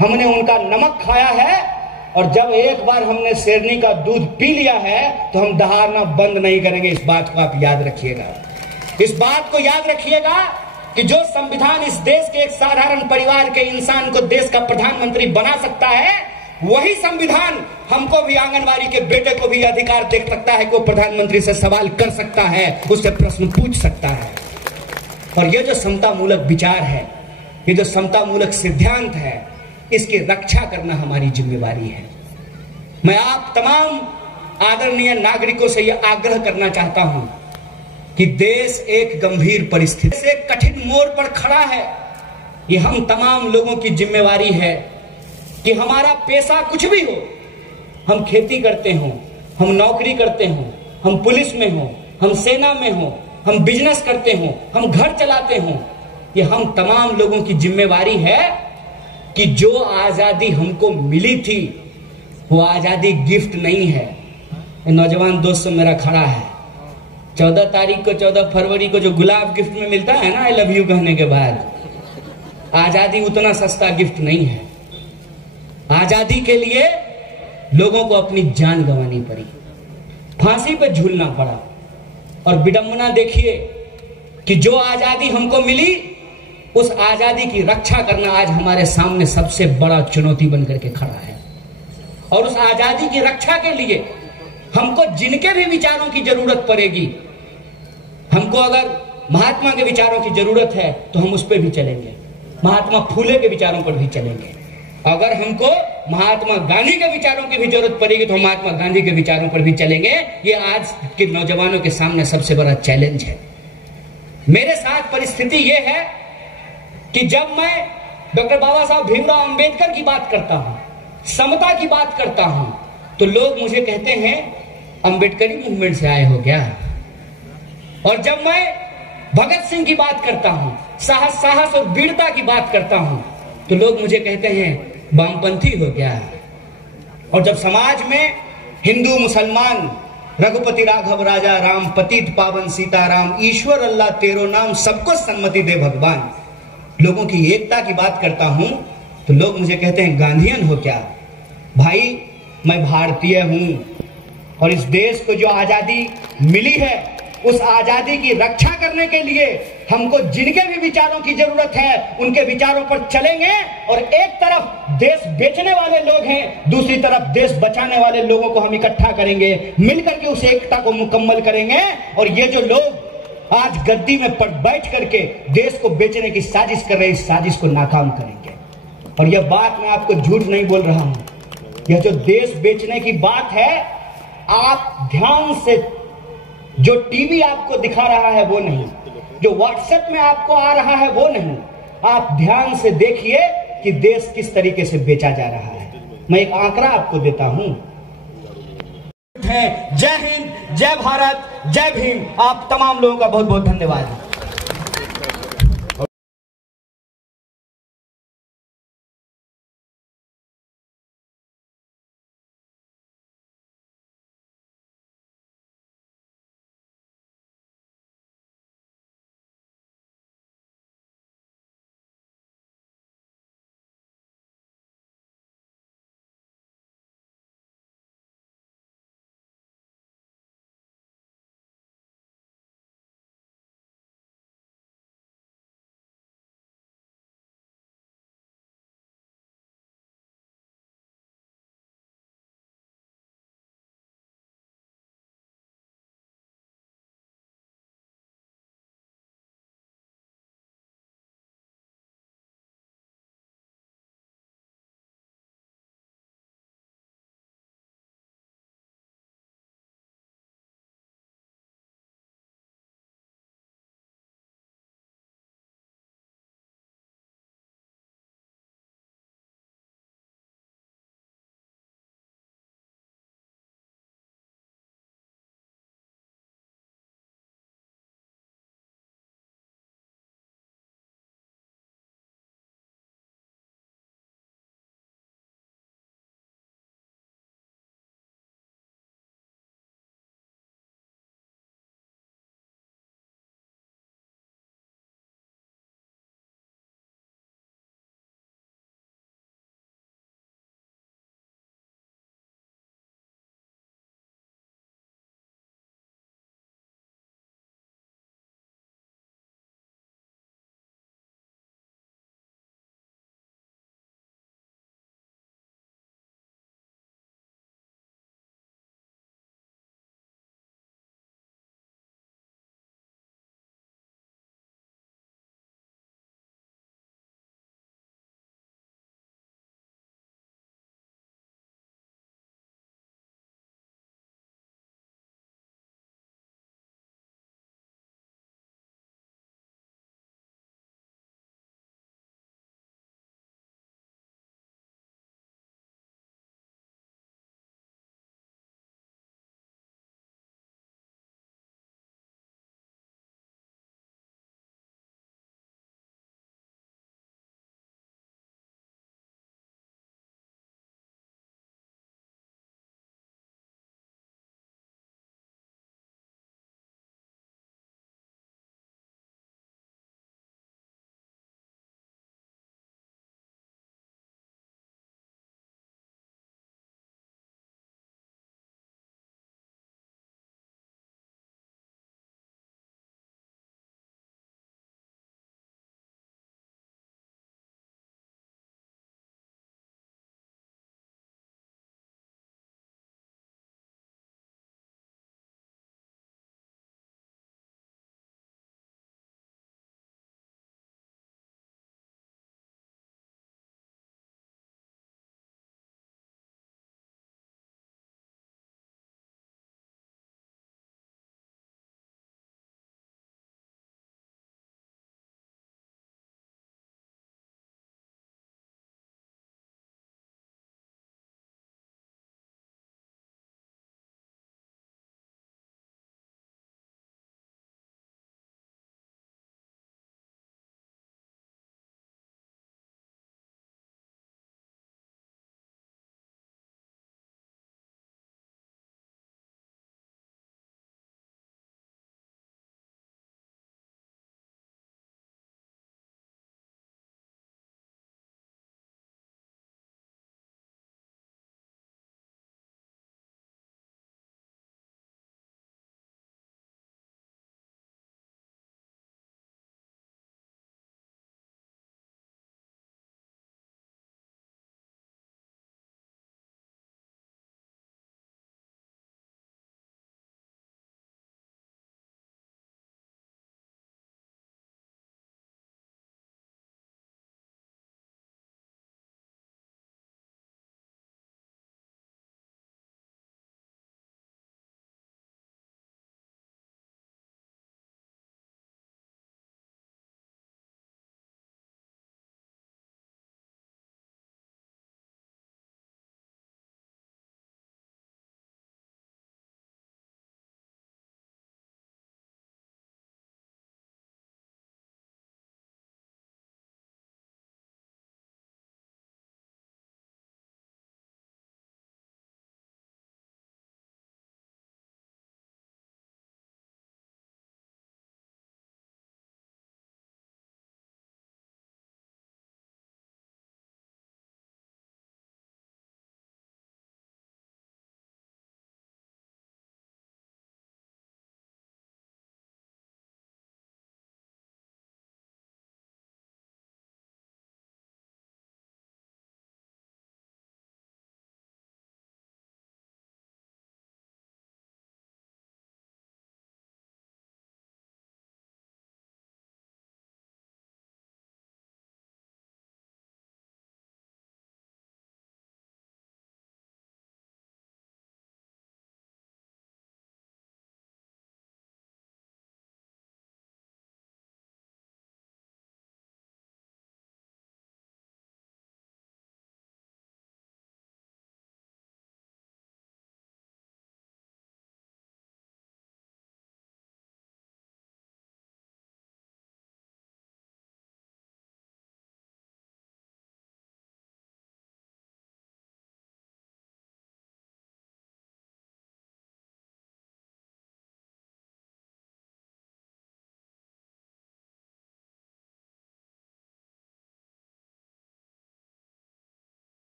हमने उनका नमक खाया है, और जब एक बार हमने शेरनी का दूध पी लिया है तो हम दहाड़ना बंद नहीं करेंगे। इस बात को आप याद रखिएगा। इस बात को याद रखिएगा कि जो संविधान इस देश के एक साधारण परिवार के इंसान को देश का प्रधानमंत्री बना सकता है, वही संविधान हमको भी, आंगनबाड़ी के बेटे को भी अधिकार दे सकता है कि वो प्रधानमंत्री से सवाल कर सकता है, उससे प्रश्न पूछ सकता है। और ये जो समता मूलक विचार है, ये जो समता मूलक सिद्धांत है, इसकी रक्षा करना हमारी जिम्मेवारी है। मैं आप तमाम आदरणीय नागरिकों से यह आग्रह करना चाहता हूं कि देश एक गंभीर परिस्थिति से कठिन मोड़ पर खड़ा है। ये हम तमाम लोगों की जिम्मेवारी है कि हमारा पेशा कुछ भी हो, हम खेती करते हो, हम नौकरी करते हो, हम पुलिस में हो, हम सेना में हो, हम बिजनेस करते हो, हम घर चलाते हो, ये हम तमाम लोगों की जिम्मेवारी है कि जो आजादी हमको मिली थी वो आजादी गिफ्ट नहीं है। नौजवान दोस्त मेरा खड़ा है, 14 तारीख को, 14 फरवरी को जो गुलाब गिफ्ट में मिलता है ना, आई लव यू कहने के बाद, आजादी उतना सस्ता गिफ्ट नहीं है। आजादी के लिए लोगों को अपनी जान गंवानी पड़ी, फांसी पे झूलना पड़ा। और विडंबना देखिए कि जो आजादी हमको मिली, उस आजादी की रक्षा करना आज हमारे सामने सबसे बड़ा चुनौती बनकर के खड़ा है। और उस आजादी की रक्षा के लिए हमको जिनके भी विचारों की जरूरत पड़ेगी, हमको अगर महात्मा के विचारों की जरूरत है तो हम उस पर भी चलेंगे, महात्मा फूले के विचारों पर भी चलेंगे। अगर हमको महात्मा गांधी के विचारों की भी जरूरत पड़ेगी तो हम महात्मा गांधी के विचारों पर भी चलेंगे। ये आज के नौजवानों के सामने सबसे बड़ा चैलेंज है। मेरे साथ परिस्थिति ये है कि जब मैं डॉक्टर बाबा साहब भीमराव अंबेडकर की बात करता हूं, समता की बात करता हूं, तो लोग मुझे कहते हैं अंबेडकरी मूवमेंट से आए हो क्या। और जब मैं भगत सिंह की बात करता हूं, साहस और वीरता की बात करता हूं, तो लोग मुझे कहते हैं वामपंथी हो गया। और जब समाज में हिंदू मुसलमान, रघुपति राघव राजा राम, पतित पावन सीताराम, ईश्वर अल्लाह तेरो नाम, सबको सन्मति दे भगवान, लोगों की एकता की बात करता हूं, तो लोग मुझे कहते हैं गांधीयन हो क्या। भाई, मैं भारतीय हूं और इस देश को जो आजादी मिली है, उस आजादी की रक्षा करने के लिए हमको जिनके भी विचारों की जरूरत है उनके विचारों पर चलेंगे। और एक तरफ देश बेचने वाले लोग हैं, दूसरी तरफ देश बचाने वाले लोगों को हम इकट्ठा करेंगे, मिलकर के उस एकता को मुकम्मल करेंगे। और ये जो लोग आज गद्दी में बैठ करके देश को बेचने की साजिश कर रहे हैं, इस साजिश को नाकाम करेंगे। और यह बात मैं आपको झूठ नहीं बोल रहा हूं, यह जो देश बेचने की बात है, आप ध्यान से, जो टीवी आपको दिखा रहा है वो नहीं, जो व्हाट्सएप में आपको आ रहा है वो नहीं, आप ध्यान से देखिए कि देश किस तरीके से बेचा जा रहा है। मैं एक आंकड़ा आपको देता हूं। जय हिंद, जय भारत, जय भीम। आप तमाम लोगों का बहुत बहुत धन्यवाद।